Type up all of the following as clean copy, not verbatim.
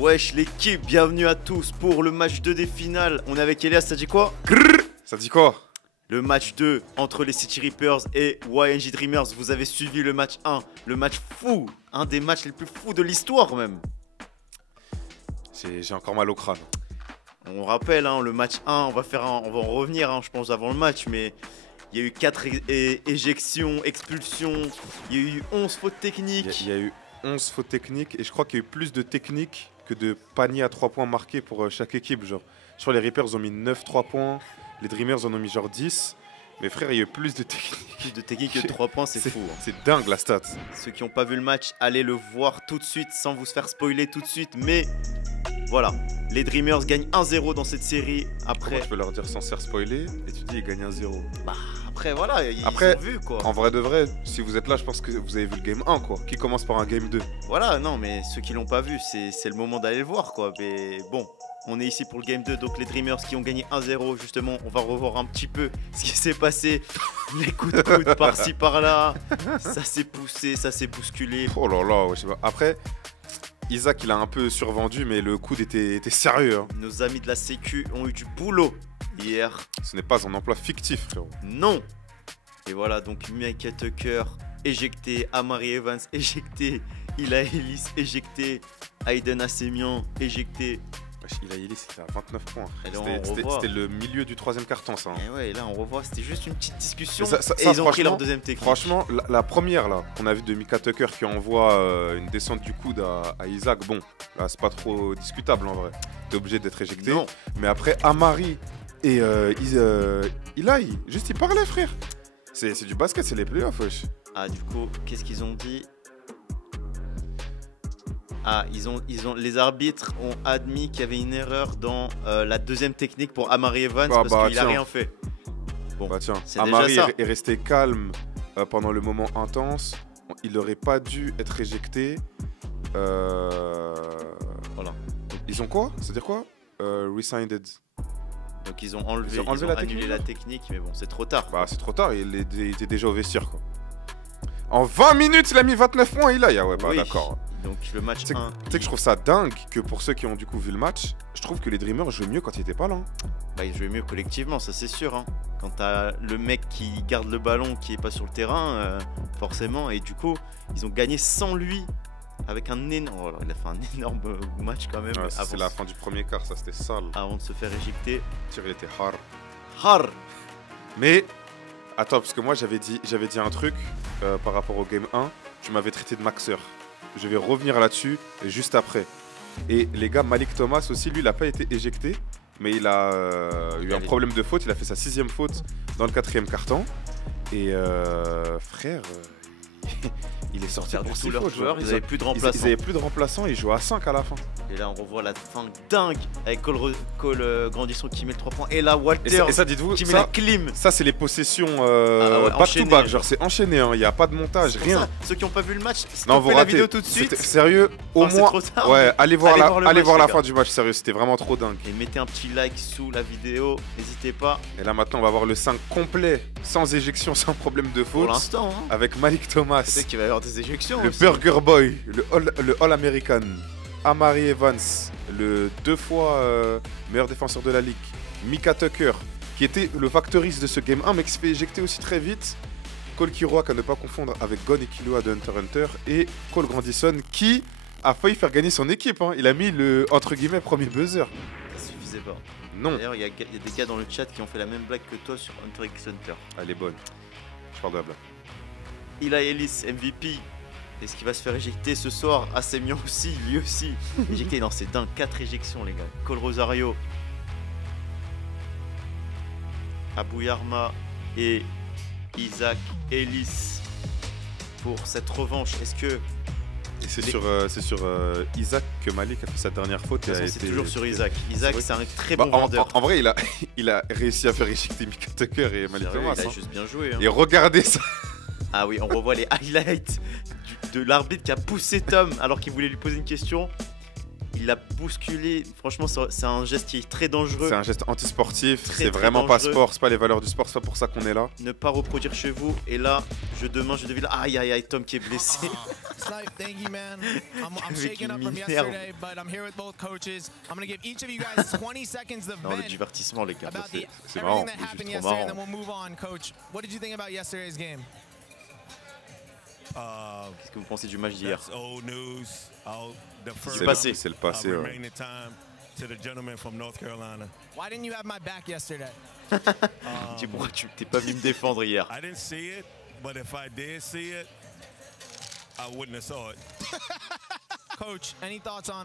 Wesh l'équipe, bienvenue à tous pour le match 2 des finales. On est avec Elias, ça dit quoi? Ça dit quoi? Le match 2 entre les City Reapers et YNG Dreamers. Vous avez suivi le match 1, le match fou, un des matchs les plus fous de l'histoire même. J'ai encore mal au crâne. On rappelle, hein, le match 1, on va en revenir, hein, je pense, avant le match, mais il y a eu 4 éjections, expulsions, il y a eu 11 fautes techniques. Il y a eu 11 fautes techniques et je crois qu'il y a eu plus de techniques que de paniers à 3 points marqués pour chaque équipe. Genre, je crois les Reapers ont mis 9 3 points, les Dreamers en ont mis genre 10. Mais frère, il y a eu plus de techniques. Plus de techniques que 3 points, c'est fou. Hein. C'est dingue la stat. Ceux qui n'ont pas vu le match, allez le voir tout de suite sans vous faire spoiler tout de suite. Mais voilà, les Dreamers gagnent 1-0 dans cette série. Après, comment tu peux leur dire sans se faire spoiler et tu dis ils gagnent 1-0. Bah après voilà, ils ont vu quoi. En vrai de vrai, si vous êtes là, je pense que vous avez vu le game 1 quoi, qui commence par un game 2. Voilà, non mais ceux qui l'ont pas vu, c'est le moment d'aller le voir quoi. Mais bon, on est ici pour le game 2, donc les Dreamers qui ont gagné 1-0 justement, on va revoir un petit peu ce qui s'est passé. Les coups de coude par-ci par-là, ça s'est poussé, ça s'est bousculé. Oh là là, ouais, je sais pas. Après, Isaac il a un peu survendu, mais le coude était sérieux. Hein. Nos amis de la sécu ont eu du boulot hier. Ce n'est pas un emploi fictif, frérot. Non. Et voilà, donc Micah Tucker éjecté, Amari Evans éjecté, Ila Ellis éjecté, Aiden Assemian éjecté. Ila Ellis c'était à 29 points. C'était le milieu du troisième carton ça. Hein. Et ouais, là on revoit, c'était juste une petite discussion et ils ont pris leur deuxième technique. Franchement, la première là, qu'on a vu de Micah Tucker qui envoie une descente du coude à Isaac, bon, là c'est pas trop discutable en vrai. T'es obligé d'être éjecté. Non. Mais après Amari et Eli, juste ils parlaient frère. C'est du basket, c'est les playoffs wesh. Ah du coup, qu'est-ce qu'ils ont dit? Ah, les arbitres ont admis qu'il y avait une erreur dans la deuxième technique pour Amari Evans parce qu'il a rien fait. Bon, bah tiens, c'est Amari déjà ça. est resté calme pendant le moment intense. Il n'aurait pas dû être éjecté. Voilà. Ils ont quoi? C'est-à-dire quoi? Rescinded. Donc ils ont annulé la technique, mais bon, c'est trop tard. Bah c'est trop tard, il était déjà au vestiaire quoi. En 20 minutes, il a mis 29 points, il a. Ouais, bah oui. D'accord. Donc le match 1. Tu sais que je trouve ça dingue que pour ceux qui ont du coup vu le match, je trouve que les Dreamers jouaient mieux quand ils étaient pas là. Hein. Bah ils jouaient mieux collectivement, ça c'est sûr. Hein. Quand t'as le mec qui garde le ballon qui est pas sur le terrain, forcément, et du coup, ils ont gagné sans lui. Avec un énorme. Oh là, il a fait un énorme match quand même. Ouais, c'est la fin du premier quart, ça c'était sale. Avant de se faire éjecter. Le tir il était hard. Hard. Mais attends, parce que moi j'avais dit un truc par rapport au game 1. Tu m'avais traité de maxeur. Je vais revenir là-dessus juste après. Et les gars, Malik Thomas aussi, lui, il n'a pas été éjecté. Mais il a eu un problème de faute. Il a fait sa 6e faute dans le 4e carton. Et frère, il est sorti pour tous leurs joueurs. Ils n'avaient plus de remplaçants. Ils n'avaient plus de remplaçants. Ils jouaient à 5 à la fin. Et là, on revoit la fin dingue avec Cole Grandisson qui met le 3 points. Et là, Walter et ça, dites-vous, qui met la clim. Ça, c'est les possessions back-to-back. Genre, c'est enchaîné. Il n'y a pas de montage, rien. Ça, ceux qui n'ont pas vu le match, stoppez la vidéo tout de suite. Sérieux, au moins. Ouais, allez voir la fin du match. Sérieux, c'était vraiment trop dingue. Et mettez un petit like sous la vidéo. N'hésitez pas. Et là, maintenant, on va voir le 5 complet, sans éjection, sans problème de faute. Pour l'instant, hein. Avec Malik Thomas. Peut-être qu'il va y avoir des éjections. Le Burger Boy, le All-American. Amari Evans, le 2 fois meilleur défenseur de la ligue. Micah Tucker, qui était le factoriste de ce game 1, mais qui se fait éjecter aussi très vite. Cole Kiroak, à ne pas confondre avec Gon et Kilua de Hunter x Hunter. Et Cole Grandisson, qui a failli faire gagner son équipe. Hein. Il a mis le, entre guillemets, premier buzzer. Ça suffisait pas. Non. D'ailleurs, il y a des gars dans le chat qui ont fait la même blague que toi sur Hunter x Hunter. Elle est bonne. Je parle de la blague. Ila Ellis, MVP. Est-ce qu'il va se faire éjecter ce soir? Assemian aussi, lui aussi. Éjecté, non, c'est dingue. 4 éjections, les gars. Cole Rosario, Abouyarma et Isaac Ellis pour cette revanche. Est-ce que. Et c'est sur Isaac que Malik a fait sa dernière faute. C'est toujours sur Isaac. Isaac, c'est un très bon vendeur. En vrai, il a réussi à faire éjecter Micah Tucker et Malik Thomas. Il a juste bien joué. Hein. Et regardez ça. Ah oui, on revoit les highlights de l'arbitre qui a poussé Tom alors qu'il voulait lui poser une question. il l'a bousculé. Franchement, c'est un geste qui est très dangereux. C'est un geste antisportif, Très, c'est très vraiment pas dangereux. sport, c'est pas les valeurs du sport, c'est pas pour ça qu'on est là. Ne pas reproduire chez vous. Et là, je devine. Aïe, aïe, aïe, Tom qui est blessé. Snipe, thank you, man. I'm Avec shaken up une from minerve. yesterday, but I'm here with both coaches. I'm gonna give each of you guys 20 seconds to Non, le vent divertissement, les gars. about c'est- c'est marrant, everything that c'est happened juste yesterday, trop and then marrant. we'll move on. Coach, what did you think about yesterday's game? Qu'est-ce que vous pensez du match d'hier? That's old news. I'll defer C'est passé. C'est le passé. ouais. remaining time to the gentleman from North Carolina. Why didn't you have my back yesterday? Dis pourquoi tu t'es pas venu me défendre hier? I didn't see it, but if I did see it, I wouldn't have saw it. Coach, any thoughts on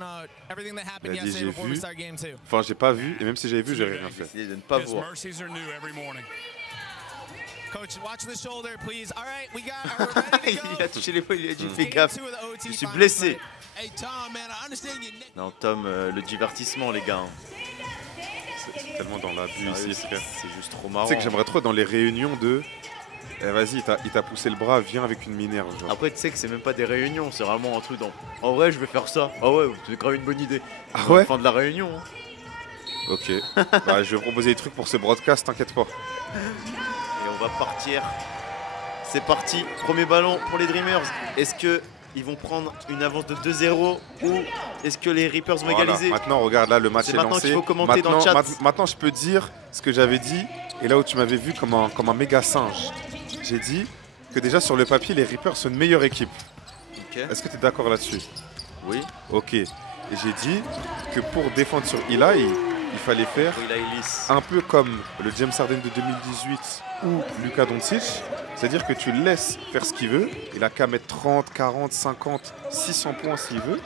everything that happened Il a dit, yesterday j'ai before we vu. start game 2? Enfin, j'ai pas vu, et même si j'avais vu, j'aurais rien J'ai fait. décidé de ne pas His voir. mercies are new every morning. Coach, watch the shoulder, please. All right, we're ready to go. Il a touché l'épaule, il a dit fais Game gaffe. 2 of the OT Je suis finals blessé. tonight. Hey Tom, man, I understand your neck. Non, Tom, le divertissement, les gars. C'est tellement dans l'abus Sérieux, ici, frère. c'est juste trop Tu marrant. sais que j'aimerais trop dans les réunions de. Eh, vas-y, il t'a poussé le bras, viens avec une minerve. Genre. Après, tu sais que c'est même pas des réunions, c'est vraiment un truc dans. En vrai, je vais faire ça. Ah ouais, c'est grave une bonne idée. Ah À la ouais. fin de la réunion. Hein. Ok. Bah, je vais proposer des trucs pour ce broadcast, t'inquiète pas. Et on va partir. C'est parti, premier ballon pour les Dreamers. Est-ce que ils vont prendre une avance de 2-0 ou est-ce que les Reapers vont Voilà. égaliser? Maintenant, regarde là, le match C'est est maintenant lancé. qu'il faut commenter dans le Maintenant- chat. Maintenant, je peux dire ce que j'avais dit et là où tu m'avais vu comme un méga singe. J'ai dit que déjà sur le papier, les Reapers sont une meilleure équipe. Ok. Est-ce que tu es d'accord là-dessus? Oui. Ok. Et j'ai dit que pour défendre sur Eli, il fallait faire Oui, là, il lisse. un peu comme le James Harden de 2018 ou Luka Doncic, c'est-à-dire que tu le laisses faire ce qu'il veut, il a qu'à mettre 30, 40, 50, 600 points s'il veut,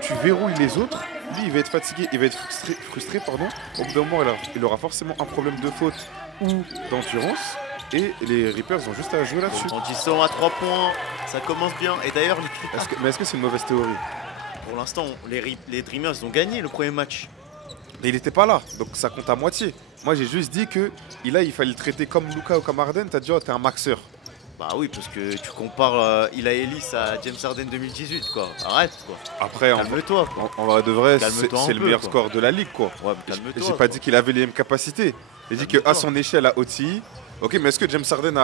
tu verrouilles les autres, lui il va être fatigué, il va être frustré pardon. Au bout d'un moment il aura forcément un problème de faute ou d'endurance, et les Reapers ont juste à jouer là-dessus. Transition à 3 points, ça commence bien. Et d'ailleurs, Mais est-ce que c'est une mauvaise théorie? pour l'instant, les Dreamers ils ont gagné le premier match. Mais il n'était pas là, donc ça compte à moitié. Moi j'ai juste dit que il fallait le traiter comme Luka ou comme Harden, t'as dit oh t'es un maxeur. Bah oui, parce que tu compares Eli Ellis à James Harden 2018, quoi. Arrête, quoi. Après Calme-toi, quoi. en vrai de vrai, Calme-toi un c'est le peu, meilleur quoi. score de la ligue quoi. Ouais, mais calme-toi. J'ai pas quoi. dit qu'il avait les mêmes capacités. J'ai dit Calme-toi. qu'à son échelle à OTI, ok, mais est-ce que James Harden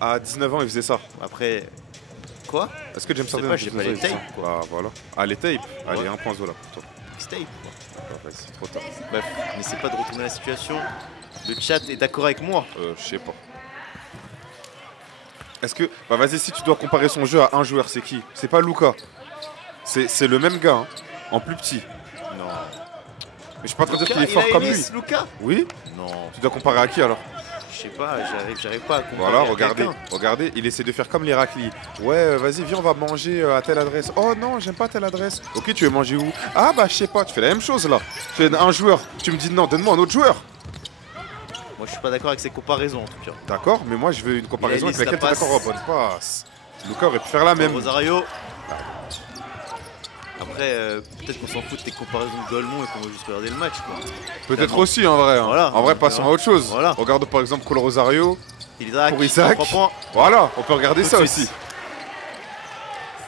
à 19 ans il faisait ça? Après, quoi? Est-ce que James Je sais Harden pas, à j'ai 19 pas ans, les il faisait ça? tapes, Bah voilà. Ah les tapes. Allez, Ouais. 1.0 là pour toi. Mixtape, quoi. Ah, vas-y, trop tard. Bref, n'essaie pas de retourner la situation. Le chat est d'accord avec moi. Je sais pas. Est-ce que. Bah vas-y, si tu dois comparer son jeu à un joueur, c'est qui? C'est pas Luka. C'est le même gars, hein, en plus petit. Non. Mais je suis pas en train de dire qu'il est fort comme lui. Luka? Oui? Non, Tu dois comparer à qui alors? je sais pas, j'arrive pas à comparer. Voilà, à regardez, quelqu'un. regardez, il essaie de faire comme l'Hérakli. Ouais, vas-y, viens, on va manger à telle adresse. Oh non, j'aime pas telle adresse. Ok, tu veux manger où? Ah bah je sais pas, tu fais la même chose là. Tu fais un joueur, tu me dis non, donne-moi un autre joueur. Moi, je suis pas d'accord avec ces comparaisons en tout cas. D'accord, mais moi je veux une comparaison avec Il a laquelle tu es laissé la d'accord. Oh, bonne passe. Luka aurait pu faire la même. Rosario. Après, peut-être qu'on s'en fout de tes comparaisons de Golemont et qu'on va juste regarder le match, quoi. Peut-être Tellement. aussi en vrai. Hein. Voilà, en vrai, on passons verra. à autre chose. Voilà. Regarde par exemple Cole Rosario. Isaac, Pour Isaac. 3 points. Voilà, on peut regarder Tout ça de aussi. suite.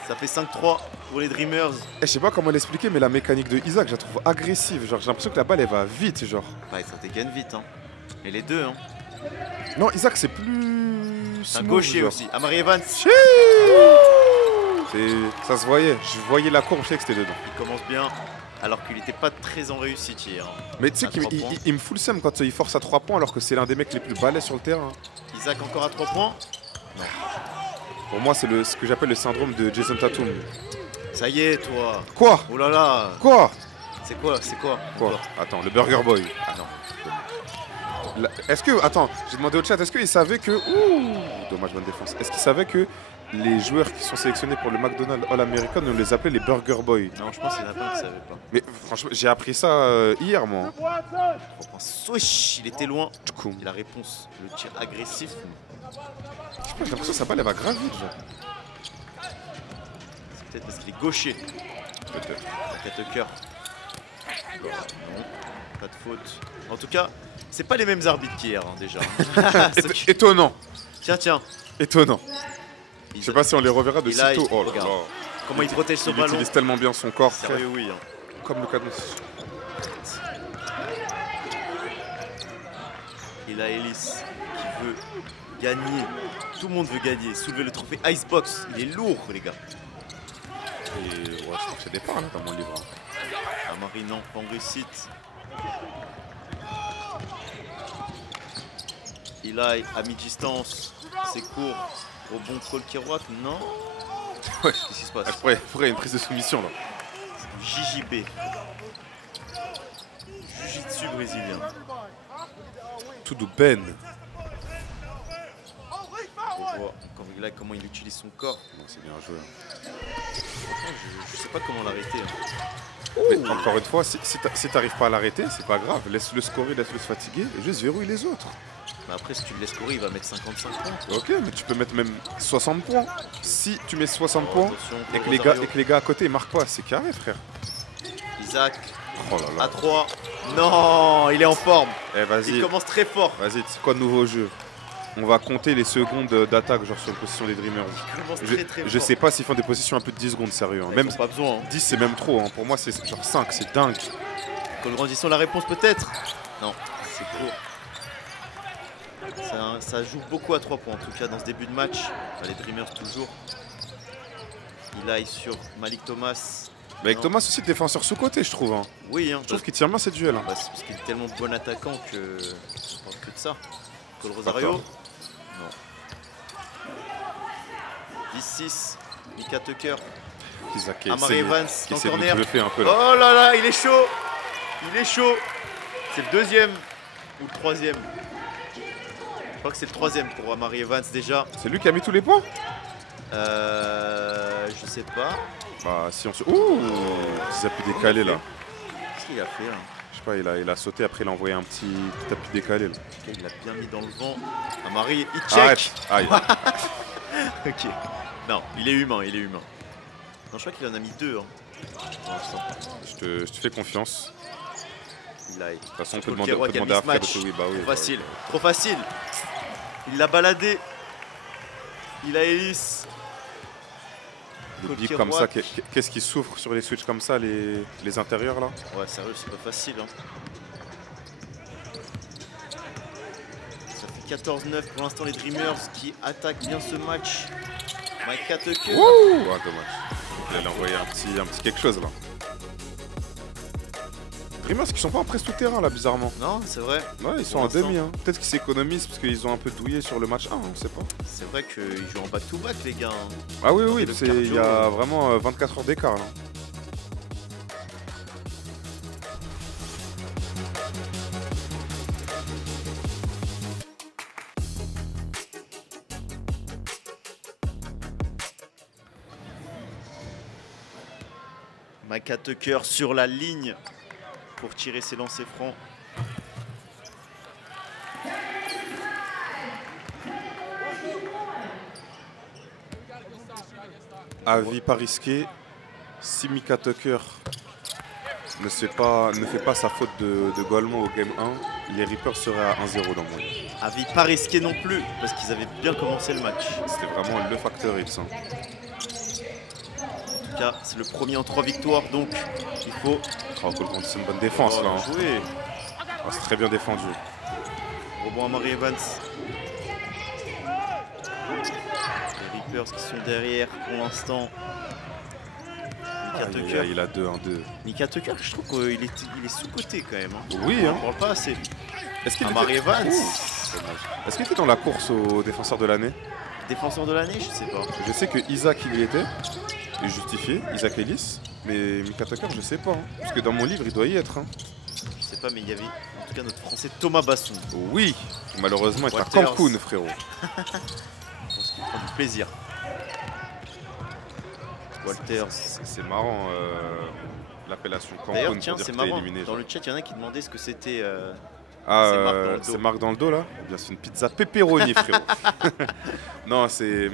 Ça fait 5-3 pour les Dreamers. Je sais pas comment l'expliquer, mais la mécanique de Isaac, je la trouve agressive. Genre, j'ai l'impression que la balle elle va vite, genre. Bah, ça dégaine vite, hein. Et les deux, hein. Non, Isaac c'est plus. C'est un smooth, gaucher genre. aussi. Amari Evans, Ça se voyait, je voyais la courbe, je sais que c'était dedans. il commence bien. Alors qu'il était pas très en réussite hier. Mais tu sais À qu'il 3 points. il me fout le seum quand il force à 3 points alors que c'est l'un des mecs les plus balais sur le terrain. Isaac encore à 3 points. Pour moi, c'est ce que j'appelle le syndrome de Jason Tatum. Ça y est, toi. Quoi? Oh là là. Quoi? C'est quoi? C'est quoi? Quoi? Attends, le Burger Boy. Ah non. Est-ce que. Attends, j'ai demandé au chat, est-ce qu'il savait que. Ouh, dommage, bonne défense. Est-ce qu'il savait que les joueurs qui sont sélectionnés pour le McDonald's All-American, on les appelait les Burger Boys? Non, je pense qu'il y en a plein qui savaient pas. Mais franchement, j'ai appris ça hier, moi. Reprend Swish, il était loin. Tchoum. Et la réponse, le tir agressif. Je sais pas, j'ai l'impression que sa balle elle va grave vite, genre. C'est peut-être parce qu'il est gaucher. Peut-être. Tucker. Non, pas de faute. En tout cas, c'est pas les mêmes arbitres qu'hier, hein, déjà. Ce qui- Étonnant. Tiens. Étonnant. Je sais pas si on les reverra de Et là, sitôt. il- Oh là regarde. là. Comment il protège son Il ballon. utilise tellement bien son corps, frère. Sérieux, oui. Hein. comme le cadenas. Et là, Ellis qui veut gagner. Tout le monde veut gagner. Soulever le trophée Icebox. Il est lourd, les gars. Et ouais, je crois que c'est des parts là, dans mon livre. Amari, non, pas en réussite. Eli à mi-distance. C'est court. Au bon call Kerouac, non. Ouais. Qu'est-ce qui se passe? Après, il y a une prise de soumission là. JJB. Jiu-jitsu brésilien. Tudo Ben. On voit encore là comment il utilise son corps. Non, c'est bien joué. Je sais pas comment l'arrêter. Mais encore une fois, si t'arrives pas à l'arrêter, c'est pas grave. Laisse-le scorer, laisse-le se fatiguer et juste verrouille les autres. Mais après, si tu le laisses courir, il va mettre 55 points. Ok, mais tu peux mettre même 60 points. Si tu mets 60 points Attention, et que, Rosario. les gars à côté ils marquent pas, c'est carré, frère. Isaac Oh là là. à 3. Non, il est en forme. Eh, Il vas-y, commence très fort. vas-y, c'est quoi de nouveau jeu? On va compter les secondes d'attaque, genre sur la position des Dreamers. Il commence très très fort. Je sais pas s'ils font des positions un peu de 10 secondes, sérieux. Hein. Ils Même ont pas besoin. 10, c'est même trop. Hein. Pour moi, c'est genre 5, c'est dingue. Cole Grandisson, la réponse peut-être. Non, c'est court. Ça joue beaucoup à 3 points, en tout cas dans ce début de match. Les Dreamers toujours. Il aille sur Malik Thomas. Mais avec Non. Thomas aussi, défenseur sous-côté, je trouve. Hein. Oui, hein, Je trouve qu'il tire bien ces duels. Hein. bah, c'est parce qu'il est tellement bon attaquant que on parle que de ça. Cole Rosario. D'accord. Non. 10-6. Mika Tucker. Isaac qui Amari essaie- Evans qui dans le essaie de nous corner. bluffer un peu là. Oh là là, il est chaud. Il est chaud. C'est le deuxième ou le troisième. Je crois que c'est le troisième pour Amari Evans déjà. C'est lui qui a mis tous les points? Je sais pas. Bah, si on se. Ouh! Ça a pu décaler là. Qu'est-ce qu'il a fait là? Je sais pas, il a sauté, après il a envoyé un petit appui décalé là. Il l'a bien mis dans le vent. Amari, il Arrête! check. Aïe! Ok. Non, il est humain, il est humain. Non, je crois qu'il en a mis 2. Hein, pour l'instant. Je te fais confiance. Il a. De toute façon, on peut Cole demander, Kerouac a à Fred mismatch. aussi. Oui, bah oui. Trop facile, trop facile. Il l'a baladé. Il a Ellis. Les Cole bigs comme ça, Kerouac. qu'est-ce qui souffre sur les switches comme ça, les intérieurs là? Ouais, sérieux, c'est pas facile. Hein. Ça fait 14-9 pour l'instant, les Dreamers qui attaquent bien ce match. Mike Tucker. Ouh! Ah, dommage. Il allait envoyer un petit quelque chose là. Dreamers qui sont pas en presse tout terrain là, bizarrement. Non, c'est vrai. Ouais, ils sont Pour en l'instant. demi. Hein. Peut-être qu'ils s'économisent parce qu'ils ont un peu douillé sur le match 1, on sait pas. C'est vrai qu'ils jouent en back-to-back, les gars. Hein. Ah oui, oui, le il y a cardio. vraiment 24 heures d'écart là. Mike Tucker sur la ligne pour tirer ses lancers francs. Avis pas risqué. Si Mika Tucker ne fait pas sa faute de Golemont au game 1, les Reapers seraient à 1-0 dans mon livre. Avis pas risqué non plus, parce qu'ils avaient bien commencé le match. C'était vraiment le facteur X. Hein. En tout cas, c'est le premier en 3 victoires, donc il faut Oh, c'est une bonne défense là. Hein. jouer. Ah, c'est très bien défendu. Rebond à Amari Evans. Les Reapers qui sont derrière pour l'instant. Mika Aïe, Tucker. aïe, il a 2-1-2. Mika Tucker, je trouve qu'il est sous-coté quand même. Hein. Oui, On hein. ne parle pas assez. Est-ce qu'il Amari était... Evans. Ouh, dommage. Est-ce qu'il était dans la course au défenseur de l'année? Défenseur de l'année, je sais pas. Je sais que Isaac il y était, et justifié, Isaac Ellis, mais Mika Tucker je sais pas. Hein. Parce que dans mon livre il doit y être. Hein. Je sais pas, mais il y avait en tout cas notre français Thomas Basson. Oui, malheureusement il est à Walters. Cancun frérot. Je pense qu'il prend du plaisir. Walters. C'est marrant l'appellation Cancun D'ailleurs, pour tiens, dire c'est que t'es marrant. éliminé. Dans le chat, il y en a qui demandaient ce que c'était. Ah, c'est marque dans le dos. c'est marque dans le dos là. Eh bien c'est une pizza pepperoni frérot. Non c'est...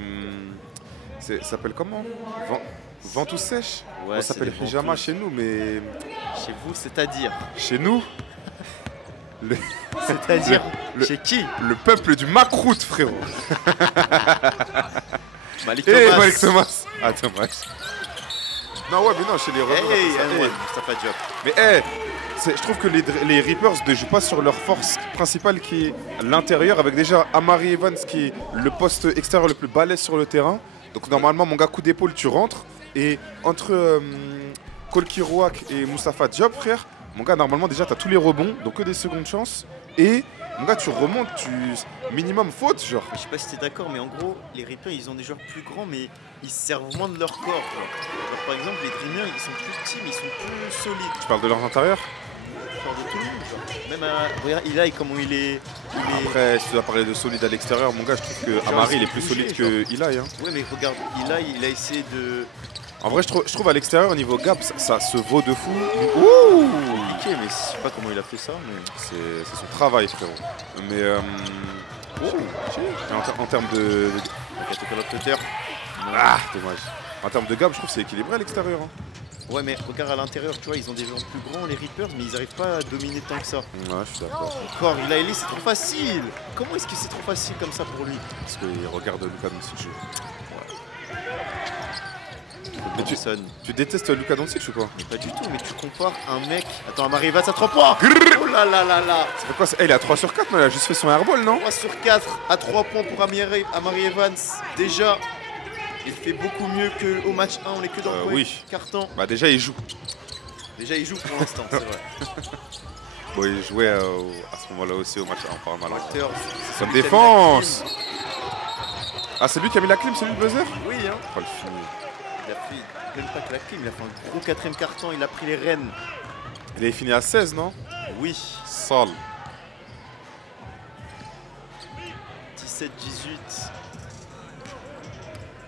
ça s'appelle comment? Ventouse sèche. Ouais, On c'est s'appelle des pyjama ventouses. chez nous, mais Chez vous, c'est-à-dire. chez nous, C'est-à-dire le- chez qui? le peuple du Macroute frérot. Malik Eh Thomas. Malik Thomas. Ah dommage. Non, ouais, mais non, chez les rebeux, on appelle ça, N1, Mustafa Diop. Mais je trouve que les Reapers ne jouent pas sur leur force principale qui est l'intérieur, avec déjà Amari Evans qui est le poste extérieur le plus balèze sur le terrain. Donc normalement, mon gars, coup d'épaule, tu rentres. Et entre Kolki Rouak et Mustafa Diop, frère, mon gars, normalement, déjà, tu as tous les rebonds, donc que des secondes chances. Et mon gars, tu remontes, minimum faute, genre. Je sais pas si t'es d'accord, mais en gros, les Reapers, ils ont des joueurs plus grands, mais ils se servent moins de leur corps. Genre, par exemple, les Dreamers, ils sont plus petits, mais ils sont plus solides. Tu parles de leurs intérieurs? Genre de tout le monde, genre. Même regarde, Eli, comment il est. Après, si tu dois parler de solide à l'extérieur, mon gars, je trouve que Amari, il est plus solide que Eli. Hein. Ouais, mais regarde, Eli, il a essayé de. En vrai, je trouve à l'extérieur, au niveau gap, ça se vaut de fou. Ouh, compliqué, mais je sais pas comment il a fait ça. Mais... C'est son travail, frérot. Mais en termes de... Ah, dommage. En termes de gap, je trouve que c'est équilibré à l'extérieur. Hein. Ouais, mais regarde à l'intérieur, tu vois, ils ont des gens plus grands, les Reapers, mais ils arrivent pas à dominer tant que ça. Ouais, je suis d'accord. Encore, Eli, c'est trop facile. Comment est-ce que c'est trop facile comme ça pour lui? Parce qu'il regarde Luka Doncic jouer. Mais tu détestes Luka Doncic ou quoi? Pas du tout, mais tu compares un mec... Attends, Amari Evans à 3 points. Oh là là là là. Ça fait quoi ça? Il est à 3 sur 4, mais il a juste fait son airball, non? 3 sur 4 à 3 points pour Amari Evans. Déjà, il fait beaucoup mieux qu'au match 1, on est que dans le oui. carton. Bah déjà, il joue. Déjà, il joue pour l'instant, c'est vrai. Bon, il jouait à ce moment-là aussi au match 1, par mal. C'est défense. Ah, c'est lui qui a mis la clim, c'est lui le buzzer? Oui, hein. Pas le finir. Il a fait même pas que la clim, il a fait un gros 4ème carton, il a pris les rênes. Il avait fini à 16, non? Oui. Sale. 17-18.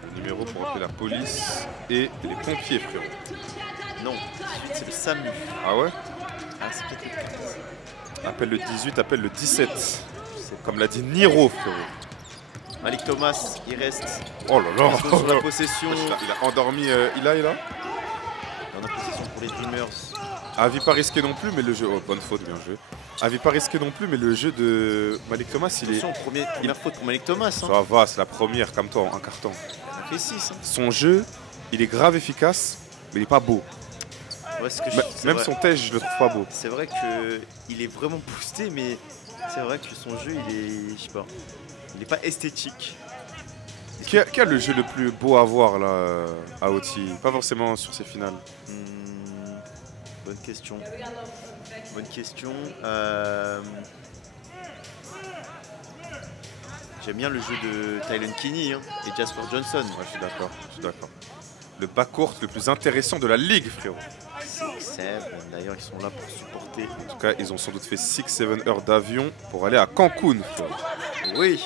Le numéro pour appeler la police et les pompiers, frérot. Non, 18 c'est le SAMU. Ah ouais? Ah, c'est peut-être le 15. Appelle le 18, appelle le 17. Comme l'a dit Niro, frérot. Malik Thomas, il reste. Oh là là! Sur la possession. Il a endormi Eli là. On a possession pour les Dreamers. Avis pas risqué non plus, mais le jeu. Oh, bonne faute, bien joué. Avis pas risqué non plus, mais le jeu de Malik Thomas, il est. Attention, première faute pour Malik Thomas. Hein. Ça va, c'est la première, comme toi, en carton. Il a fait 6. Hein. Son jeu, il est grave efficace, mais il est pas beau. Ouais, même son tège, je le trouve pas beau. C'est vrai qu'il est vraiment boosté, mais c'est vrai que son jeu, il est. Je sais pas. Il est pas esthétique. Qui a le jeu le plus beau à voir là, à OT? Pas forcément sur ses finales. Bonne question. Bonne question. J'aime bien le jeu de Tylen Kinney hein, et Jasper Johnson. Ouais, je suis d'accord. Le backcourt le plus intéressant de la ligue, frérot. 6-7, d'ailleurs ils sont là pour supporter. En tout cas, ils ont sans doute fait 6-7 heures d'avion pour aller à Cancun, frérot. Oui.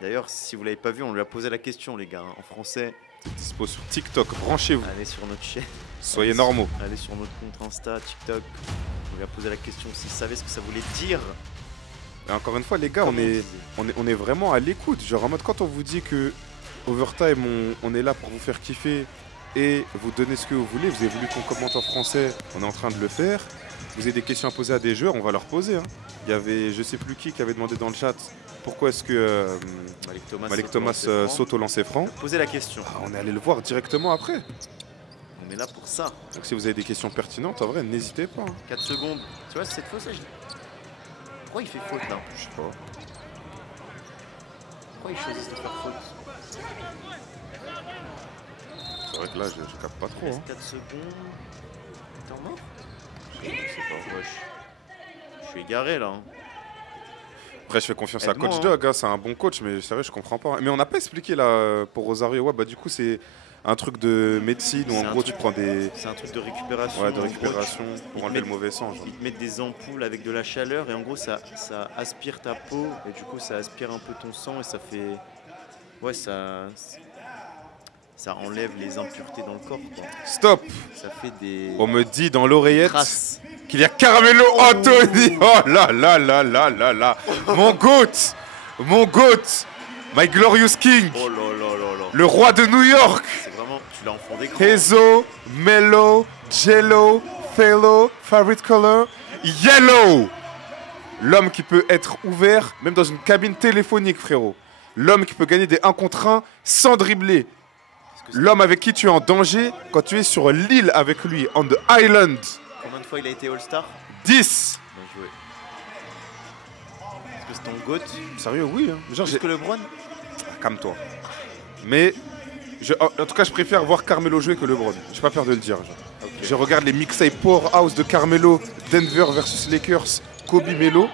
D'ailleurs, si vous l'avez pas vu, on lui a posé la question, les gars, hein, en français. Dispo sur TikTok, branchez-vous. Allez sur notre chaîne. Soyez normaux. Allez sur notre compte Insta, TikTok. On lui a posé la question s'il savait ce que ça voulait dire. Et encore une fois, les gars, on est vraiment à l'écoute. Genre en mode quand on vous dit que Overtime, on est là pour vous faire kiffer et vous donner ce que vous voulez. Vous avez voulu qu'on commente en français, on est en train de le faire. Vous avez des questions à poser à des joueurs, on va leur poser. Hein. Il y avait je sais plus qui avait demandé dans le chat pourquoi est-ce que Malik Thomas saute au lancer franc. Posez la question. Ah, on est allé le voir directement après. On est là pour ça. Donc si vous avez des questions pertinentes, en vrai, n'hésitez pas. Hein. 4 secondes. Tu vois, cette faute, pourquoi il fait faute là? Je sais pas. Pourquoi il choisit de faire faute? C'est vrai que là, je capte pas trop. Hein. 4 secondes. T'es en mort? Je sais pas, wesh. Je suis égaré là. Hein. Après, je fais confiance à Coach Dog, hein, c'est un bon coach, mais c'est vrai, je comprends pas. Mais on n'a pas expliqué là pour Rosario. Ouais, bah du coup, c'est un truc de médecine où en gros tu prends des. C'est un truc de récupération. Ouais, de récupération pour enlever le mauvais sang. Genre. Ils te mettent des ampoules avec de la chaleur et en gros ça aspire ta peau et du coup ça aspire un peu ton sang et ça fait. Ouais, ça enlève les impuretés dans le corps. Quoi. Stop! Ça fait des. On me dit dans l'oreillette qu'il y a Carmelo Anthony! Oh là là là là là là! Mon GOAT! Mon GOAT! My Glorious King! Oh là là là là! Le roi de New York! C'est vraiment. Tu l'as en fond d'écran. Hazo, Melo, Jello, Fellow, favorite color, Yellow! L'homme qui peut être ouvert, même dans une cabine téléphonique, frérot. L'homme qui peut gagner des 1 contre 1 sans dribbler. l'homme avec qui tu es en danger quand tu es sur l'île avec lui, on the island. Combien de fois il a été All-Star? 10. Bien joué. Est-ce que c'est ton GOAT? Sérieux, oui. Hein. Genre, Plus que LeBron? calme-toi. Mais, en tout cas, je préfère voir Carmelo jouer que LeBron. J'ai pas peur de le dire. Genre. Okay. Je regarde les mixtapes Powerhouse de Carmelo, Denver versus Lakers, Kobe Melo.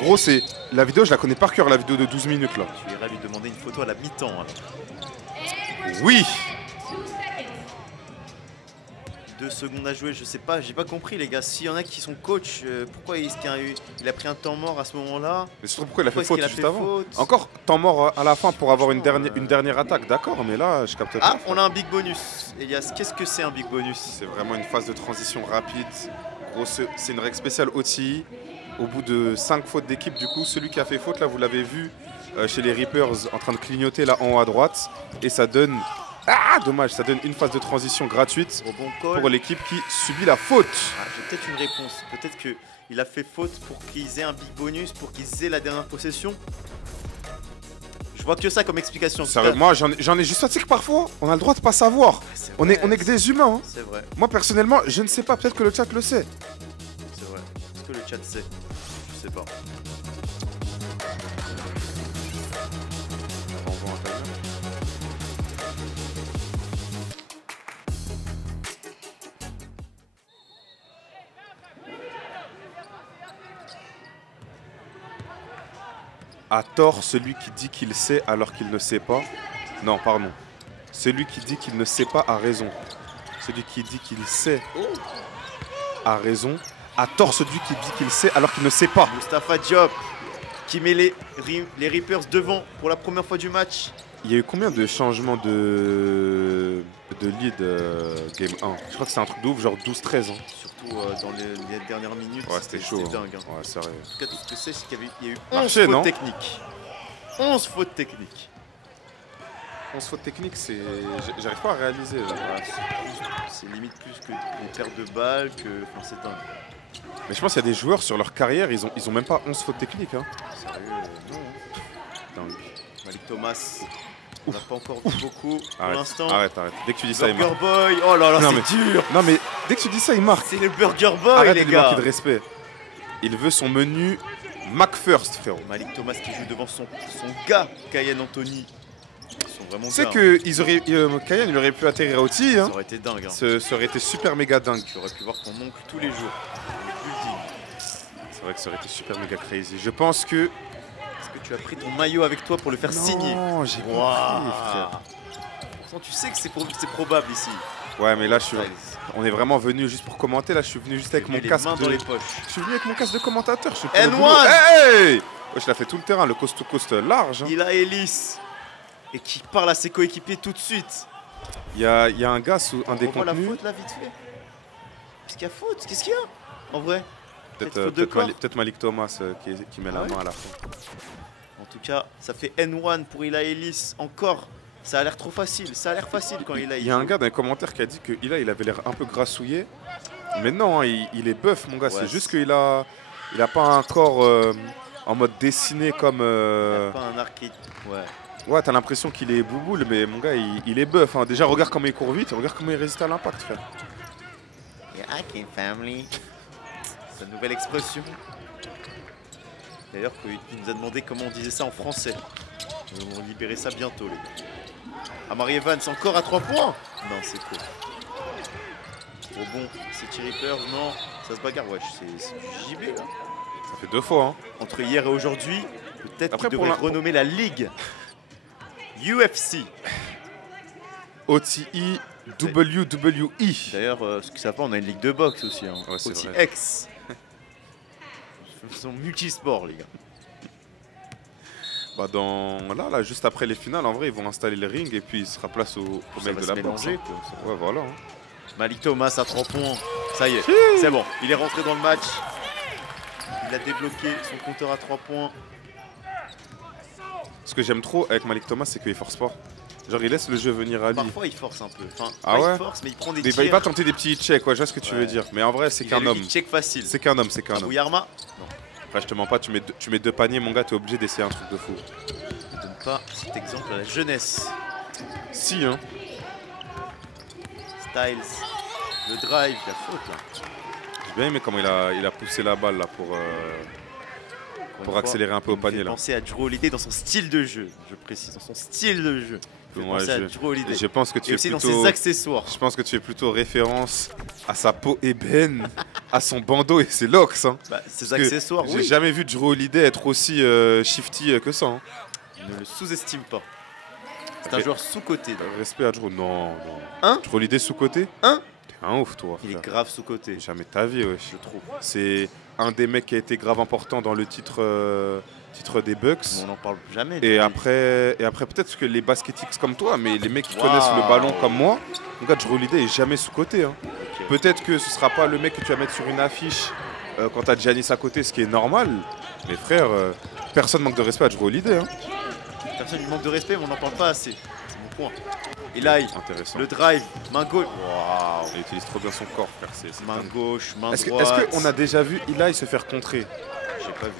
Gros, c'est la vidéo, je la connais par cœur, la vidéo de 12 minutes là. Tu iras lui demander une photo à la mi-temps. Alors. Oui. 2 secondes à jouer, je sais pas, j'ai pas compris les gars. S'il y en a qui sont coach, pourquoi il a pris un temps mort à ce moment-là? Mais surtout pourquoi il a fait faute juste avant. Faute Encore temps mort à la fin pour avoir une dernière attaque, d'accord, mais là je capte pas. Ah, on a un big bonus. Elias, qu'est-ce que c'est un big bonus? C'est vraiment une phase de transition rapide. Gros, c'est une règle spéciale OTI. Au bout de 5 fautes d'équipe, du coup, celui qui a fait faute, là, vous l'avez vu chez les Reapers en train de clignoter là en haut à droite. Et ça donne. Ah, dommage, ça donne une phase de transition gratuite pour l'équipe qui subit la faute. Ah, j'ai peut-être une réponse. Peut-être qu'il a fait faute pour qu'ils aient un big bonus, pour qu'ils aient la dernière possession. Je vois que ça comme explication. Sérieux, moi j'en ai juste un, tu sais que parfois on a le droit de pas savoir. On est que des humains. Hein. C'est vrai. Moi personnellement, je ne sais pas, peut-être que le chat le sait. C'est vrai. Est-ce que le chat sait? Je sais pas. A tort celui qui dit qu'il sait alors qu'il ne sait pas. Non, pardon. Celui qui dit qu'il ne sait pas a raison. Celui qui dit qu'il sait a raison. A tort celui qui dit qu'il sait alors qu'il ne sait pas. Moustapha Diop qui met les Reapers devant pour la première fois du match. Il y a eu combien de changements de lead game 1? Je crois que c'est un truc de ouf, genre 12-13. Hein. Surtout dans les dernières minutes. Ouais, c'était chaud. C'était dingue. Hein. Ouais, sérieux. En tout cas, tout ce que c'est qu'il y a eu 11 Marché, fautes non techniques. 11 fautes techniques. 11 fautes techniques, c'est. J'arrive pas à réaliser. C'est limite plus que une perte de balles, que. Enfin, c'est dingue. Mais je pense qu'il y a des joueurs sur leur carrière, ils ont même pas 11 fautes techniques. Hein. Sérieux, non. Dingue. Malik Thomas, on n'a pas encore vu beaucoup pour l'instant. Arrête. Dès que tu dis ça, il Burger marque. Boy, oh là là, c'est dur. Non mais dès que tu dis ça, il marque. C'est le Burger Boy, Arrête les de gars. manquer de respect. Il veut son menu McFirst, frérot. Malik Thomas qui joue devant son gars, Cayenne Anthony. Ils sont vraiment Tu sais gars, que Cayenne, il aurait pu atterrir au TI. Hein. Ça aurait été dingue. Hein. Ça aurait été super méga dingue. Tu aurais pu voir ton oncle tous les jours. Il est plus digne. C'est vrai que ça aurait été super méga crazy. Je pense que. Est-ce que tu as pris ton maillot avec toi pour le faire signer? Non, j'ai pas pris, frère. Pourtant, tu sais que c'est probable ici. Ouais, mais là, on est vraiment venu juste pour commenter. Là, je suis venu juste avec mon casque. Dans les poches. Je suis venu avec mon casque de commentateur. Je suis N1. Hey! Ouais, je l'ai fait tout le terrain, le coast to coast large. Hein. Il a Ellis. Et qui parle à ses coéquipiers tout de suite. Il y a un gars sous un des contenus. On voit la faute là, vite fait. Qu'est-ce qu'il y a faute? Qu'est-ce qu'il y a? En vrai? Peut-être Malik Thomas qui met la main à la fin. En tout cas, ça fait N1 pour Ila Ellis. Encore, ça a l'air trop facile. Ça a l'air facile quand il y a un gars dans les commentaires qui a dit que il avait l'air un peu grassouillé. Mais non, hein, il est buff, mon gars. Ouais, c'est juste qu'il a pas un corps en mode dessiné comme. Il a pas un arcade. Ouais. Ouais, t'as l'impression qu'il est bouboule, mais mon gars, il est buff. Hein. Déjà, regarde comment il court vite, regarde comment il résiste à l'impact, frère. Yeah, I family. Sa nouvelle expression. D'ailleurs, il nous a demandé comment on disait ça en français. On va libérer ça bientôt, les gars. Amari Evans, encore à 3 points. Non, c'est cool. Oh bon, c'est Thierry Pearls, non. Ça se bagarre, wesh, c'est du JB, là. Ça fait 2 fois, hein. Entre hier et aujourd'hui, peut-être qu'il devrait renommer la ligue UFC. OTI WWE. D'ailleurs, ce que ça fait, on a une ligue de boxe aussi. Hein. Ouais, OTX. Ils sont multisports, les gars. Bah là, juste après les finales, en vrai, ils vont installer le ring et puis il sera place au mec de la boxe. Hein. Ouais, voilà. Hein. Malik Thomas à 3 points. Ça y est, c'est bon. Il est rentré dans le match. Il a débloqué son compteur à 3 points. Ce que j'aime trop avec Malik Thomas, c'est qu'il force pas. Genre, il laisse le jeu venir à lui. Parfois, il force un peu. Enfin, ouais. Il force, mais il prend des tirs. Il va tenter des petits checks, quoi. Je vois ce que tu veux dire. Mais en vrai, c'est qu'un homme. Check facile. C'est qu'un homme, homme. Yarma. Non. Après, je te mens pas, tu mets 2 paniers, mon gars, t'es obligé d'essayer un truc de fou. Ne donne pas cet exemple à la jeunesse. Si, hein. Styles. Le drive, la faute là. J'ai bien aimé comment il a poussé la balle là pour accélérer un peu au panier là. Penser à Jrue Holiday dans son style de jeu, je précise, dans son style de jeu. Penser à Jrue Holiday. Je pense que tu Et es aussi plutôt, dans ses accessoires. je pense que tu fais plutôt référence à sa peau ébène, à son bandeau et ses locks. Hein. Bah, ses Parce que accessoires, J'ai oui. jamais vu Jrue Holiday être aussi shifty que ça. Hein. Ne le sous-estime pas. C'est un Après- joueur sous-côté. Respect à Jrue. Non, non. Hein Jrue Holiday sous-côté. Hein T'es un ouf toi. Il est frère. grave sous-côté, Jamais ta vie, wesh. je trouve. C'est un des mecs qui a été grave important dans le titre des Bucks. On n'en parle jamais. de Et lui. après peut-être que les baskettics comme toi, mais les mecs qui Wow. connaissent le ballon comme moi, mon gars, Jrue Holiday est jamais sous-côté. Hein. Ok. Peut-être que ce sera pas le mec que tu vas mettre sur une affiche quand t'as Giannis à côté, ce qui est normal. Mais frère, personne manque de respect à Jrue Holiday. Hein. Personne lui manque de respect, mais on n'en parle pas assez. C'est mon point. Et là, Intéressant. le drive, main gauche. Waouh. Il utilise trop bien son corps, frère. C'est Main dingue. gauche, main Est-ce droite. qu'on a déjà vu Eli se faire contrer? J'ai pas vu.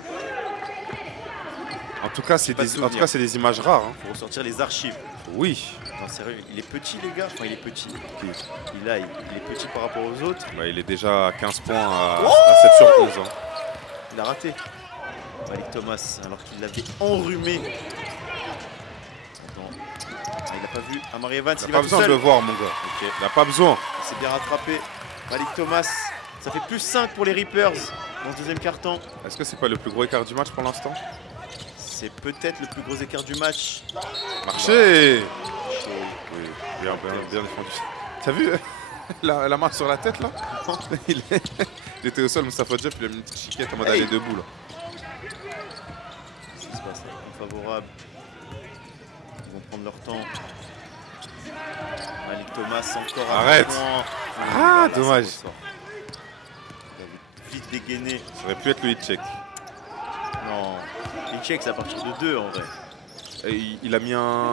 En tout cas, c'est Pas de des, en tout souvenir. cas, c'est des images rares. Hein. Faut ressortir les archives. Oui. Non, sérieux, il est petit, les gars. Enfin, il est petit. Il est petit par rapport aux autres. Bah, il est déjà à 15 points à 7 sur 11. Hein. Il a raté. Malik Thomas, alors qu'il l'avait enrhumé. Attends. Ah, il n'a pas vu Amari Evans. T'as Il pas va tout besoin de seul. le voir, mon gars. Ok. Il n'a pas besoin. Il s'est bien rattrapé. Malik Thomas. Ça fait plus 5 pour les Reapers dans ce deuxième quart-temps. Est-ce que c'est pas le plus gros écart du match pour l'instant? C'est peut-être le plus gros écart du match. Marché. Oui, bien défendu. T'as vu la main sur la tête là? il était au sol, Moustapha Diop, il a mis une petite chiquette en mode aller debout là. Qu'est-ce qui se passe? Favorable. Ils vont prendre leur temps. Malik Thomas encore à Arrête. point. Ah, Voilà, dommage. ça ressort. Il avait vite dégainé. Ça aurait pu être le hit check. Non. Les checks c'est à partir de 2 en vrai. Et il a mis un.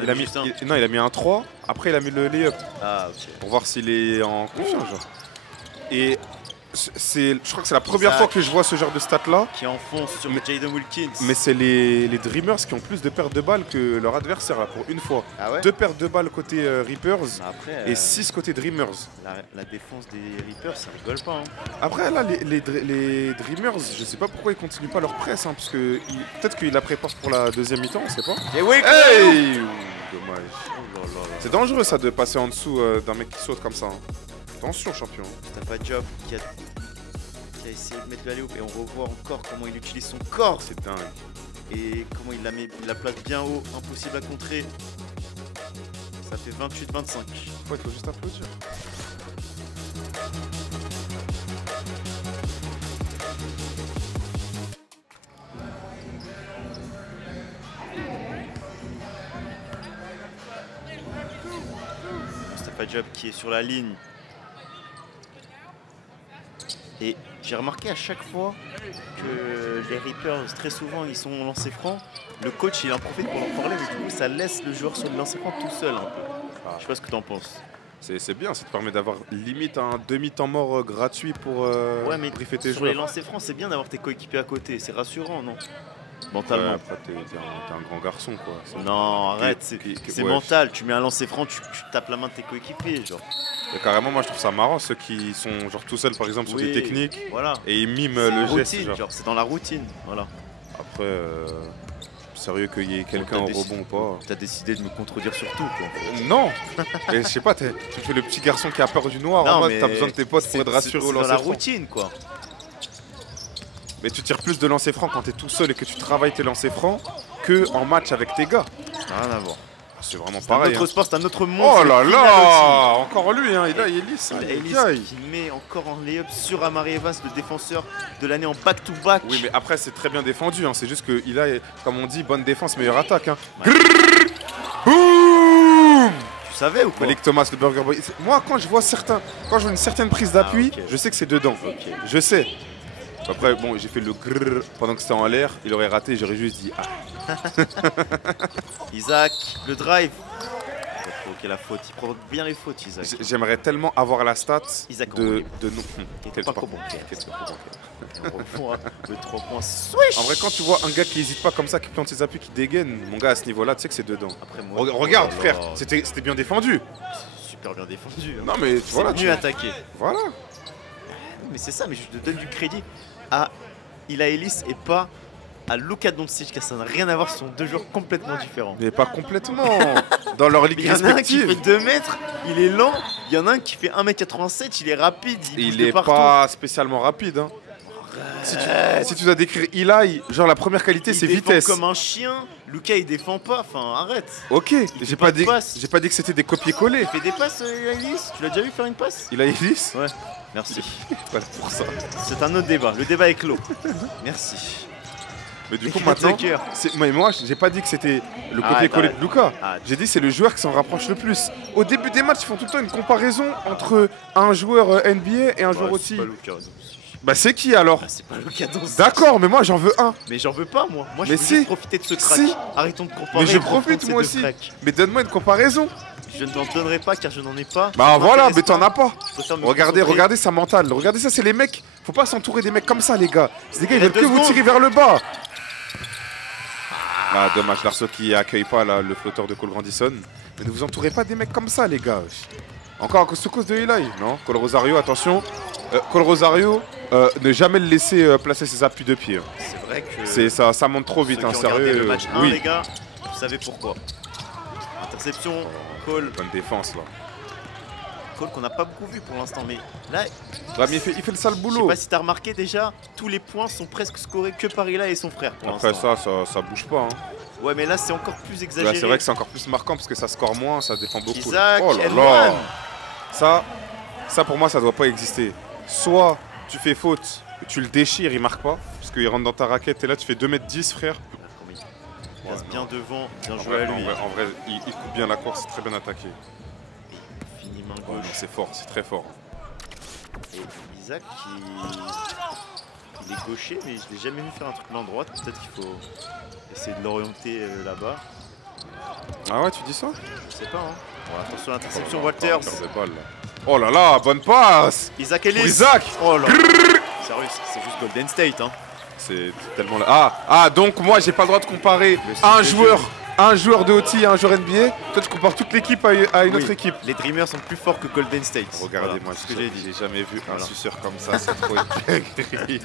Il en a mis juste un. Non, il a mis un 3. Après, il a mis le layup Ah ok. pour voir s'il est en confiance. Genre. Et je crois que c'est la première Ça- fois que je vois ce genre de stat là. Qui enfonce sur Jaden Wilkins. Mais c'est les Dreamers qui ont plus de pertes de balles que leur adversaire là, pour une fois. Ah ouais. 2 pertes de balles côté Reapers Après, et 6 côté Dreamers. la défense des Reapers, ça rigole pas. Hein. Après là, les Dreamers, je sais pas pourquoi ils continuent pas leur presse, hein, parce que peut-être qu'ils la préparent pour la deuxième mi-temps, on sait pas. Et oui, Hey, dommage. Oh là là là. C'est dangereux ça de passer en dessous d'un mec qui saute comme ça. Hein. Attention champion. T'as pas de job qui a essayé de mettre le alley-oop et on revoit encore comment il utilise son corps C'est dingue. et comment il la place bien haut, impossible à contrer. Ça fait 28-25. Ouais, il faut juste applaudir. Mustafa Diop qui est sur la ligne. Et j'ai remarqué à chaque fois que les Reapers, très souvent, ils sont lancés francs. Le coach, il en profite pour leur parler, mais du coup, ça laisse le joueur sur le lancer franc tout seul un peu. Je sais pas ce que t'en penses. C'est bien, ça te permet d'avoir limite un demi-temps mort gratuit pour Ouais, mais briefer tes sur les joueurs. lancers francs, c'est bien d'avoir tes coéquipiers à côté. C'est rassurant, non? Ouais, Mentalement. après, t'es un grand garçon quoi. Non, arrête, Qui- c'est ouais. mental. Tu mets un lancer franc, tu tapes la main de tes coéquipiers, genre. Et carrément, moi je trouve ça marrant ceux qui sont genre tout seuls par exemple sur Oui, des techniques Voilà. et ils miment C'est le une geste. routine, Genre. genre, c'est dans la routine. Voilà. Après, sérieux qu'il y ait quelqu'un Bon, au t'as rebond ou pas. T'as décidé de me contredire sur tout, quoi. Non. Et je sais pas, tu fais le petit garçon qui a peur du noir en mode t'as besoin de tes potes pour être rassuré au C'est dans lancer la franc. routine, quoi. Mais tu tires plus de lancer franc quand t'es tout seul et que tu travailles tes lancers francs que en match avec tes gars. Ça n'a rien à voir. C'est vraiment C'est un pareil. autre hein. sport, c'est un autre monde. Oh c'est là le là, final encore lui, hein. Il est lisse. aussi. hein. Il a Ellis Aïe. qui met encore en layup sur Amari Evans, le défenseur de l'année en back-to-back. Oui, mais après, c'est très bien défendu. Hein. C'est juste qu'il a, comme on dit, bonne défense, meilleure attaque. Hein. Ouais. Boum. Tu savais ou quoi? Malik Thomas, le Burger Boy. Moi, quand je vois une certaine prise d'appui, Ah, ok. je sais que c'est dedans. Ok. Je sais. Après, bon, j'ai fait le grrr pendant que c'était en l'air. Il aurait raté, j'aurais juste dit ah. Isaac, le drive. Il a provoqué la faute. Il provoque bien les fautes, Isaac. J'aimerais tellement avoir la stat Isaac de Enrolé. non. Quel pas sport. co-bancaire. Quel sport co-bancaire. On revoit le 3 points swish. En vrai, quand tu vois un gars qui hésite pas comme ça, qui plante ses appuis, qui dégaine, mon gars à ce niveau-là, tu sais que c'est dedans. Après moi, Regarde, oh là frère, là. c'était bien défendu. super bien défendu. Hein. Non, mais tu vois là. C'est mieux attaqué. Voilà. Mais c'est ça, mais je te donne du crédit à Ila Ellis et pas à Luka Doncic, car ça n'a rien à voir, ce sont deux joueurs complètement différents. Mais pas complètement. Dans leur ligue Il y en a un qui respective. fait 2 mètres, il est lent. Il y en a un qui fait 1m87, il est rapide. Il bouge de est partout. pas spécialement rapide. Hein. Si tu dois décrire Eli, genre la première qualité Il c'est défend vitesse. comme un chien. Luka il défend pas, enfin arrête. Ok, fait j'ai pas pas, de dit, passe. j'ai pas dit que c'était des copier-coller. Il fait des passes, Ila Ellis. Tu l'as déjà vu faire une passe? Eli Ellis. Ouais, merci. Voilà pour ça. C'est un autre débat. Le débat est clos. Merci. Mais du Et coup Kyle maintenant, Tucker. moi j'ai pas dit que c'était le Arrête, copier-coller arrête. de Luka. Arrête. J'ai dit c'est le joueur qui s'en rapproche le plus. Au début des matchs, ils font tout le temps une comparaison entre un joueur NBA et un joueur Ouais, aussi. c'est pas Luka. Bah c'est qui alors? Ah, c'est pas Luka Doncic. D'accord, mais moi j'en veux un. Mais j'en veux pas moi. Moi je Mais veux si. juste profiter de ce crack. Si. Arrêtons de comparer. Mais je et de confondre profite ces moi deux aussi. cracks. Mais donne-moi une comparaison. Je ne t'en donnerai pas car je n'en ai pas. Bah Ça voilà, m'intéresse mais t'en as pas. Je préfère me Regardez, concentrer. regardez sa mentale. Regardez ça, c'est les mecs. Faut pas s'entourer des mecs comme ça, les gars. C'est des gars, ils Il y a veulent que 2 vous secondes. tirer vers le bas. Ah, dommage, Larso qui accueille pas là, le flotteur de Cole Grandison. Mais ne vous entourez pas des mecs comme ça, les gars. Encore à cause de Eli, non? Cole Rosario, attention. Cole Rosario, ne jamais le laisser placer ses appuis de pied. C'est vrai que. Ça monte trop vite, ceux hein, qui ont regardé sérieux. le match 1, Oui, les gars, vous savez pourquoi. Interception, Cole. bonne défense là. Cole qu'on n'a pas beaucoup vu pour l'instant, mais là, Ouais, mais il fait le sale je sais boulot. pas si t'as remarqué déjà, tous les points sont presque scorés que par Ila et son frère pour Après l'instant. ça bouge pas. Hein. Ouais, mais là c'est encore plus Là, exagéré. c'est vrai que c'est encore plus marquant parce que ça score moins, ça défend beaucoup. Isaac, Oh là and là. one. Ça pour moi ça doit pas exister. Soit tu fais faute, tu le déchires, il marque pas, parce qu'il rentre dans ta raquette et là tu fais 2m10 frère. Il passe bien devant, bien En joué vrai, à lui. en vrai, il coupe bien la course, c'est très bien attaqué. Fini main Ouais, non, gauche. c'est fort, c'est très fort. Et Isaac il est gaucher, mais je l'ai jamais vu faire un truc main droite. Peut-être qu'il faut essayer de l'orienter là-bas. Ah ouais, tu dis ça? Je sais pas, hein. Bon, attention à l'interception, Oh, Walters. on va faire des balles, là. Oh là là, bonne passe! Isaac Ellis. Pour Isaac. Oh là. Sérieux, c'est juste Golden State, hein. C'est tellement là. Donc moi j'ai pas le droit de comparer un joueur de OT et un joueur NBA. Toi tu compares toute l'équipe à une Oui. autre équipe. Les Dreamers sont plus forts que Golden State. Regardez-moi Voilà, ce ce que j'ai dit. J'ai jamais vu Voilà. un suceur comme ça, c'est trop une dinguerie.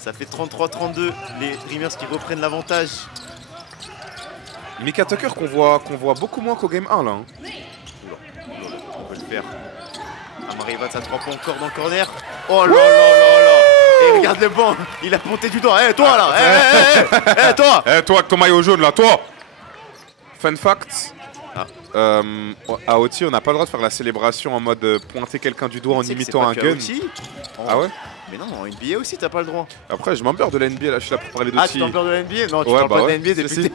Ça fait 33-32. Les Dreamers qui reprennent l'avantage. Mika Tucker qu'on voit beaucoup moins qu'au game 1 là. Hein. On peut le faire. Amari Vats à 3 points encore dans le corner. Oh là là là là. Et regarde le banc. Il a pointé du doigt. Eh toi là. Eh toi. Eh toi avec ton maillot jaune là, toi! Fun fact. Ah. À OT on n'a pas le droit de faire la célébration en mode pointer quelqu'un du doigt en Tu sais que c'est imitant pas un que à gun. OT. Ah ouais? Mais non, en NBA aussi t'as pas le droit. Après je m'embeurre de la NBA là, je suis là pour parler Ah d'OT. tu t'en peur de la NBA? Non tu Ouais, parles bah pas de ouais. la NBA depuis. Si, si.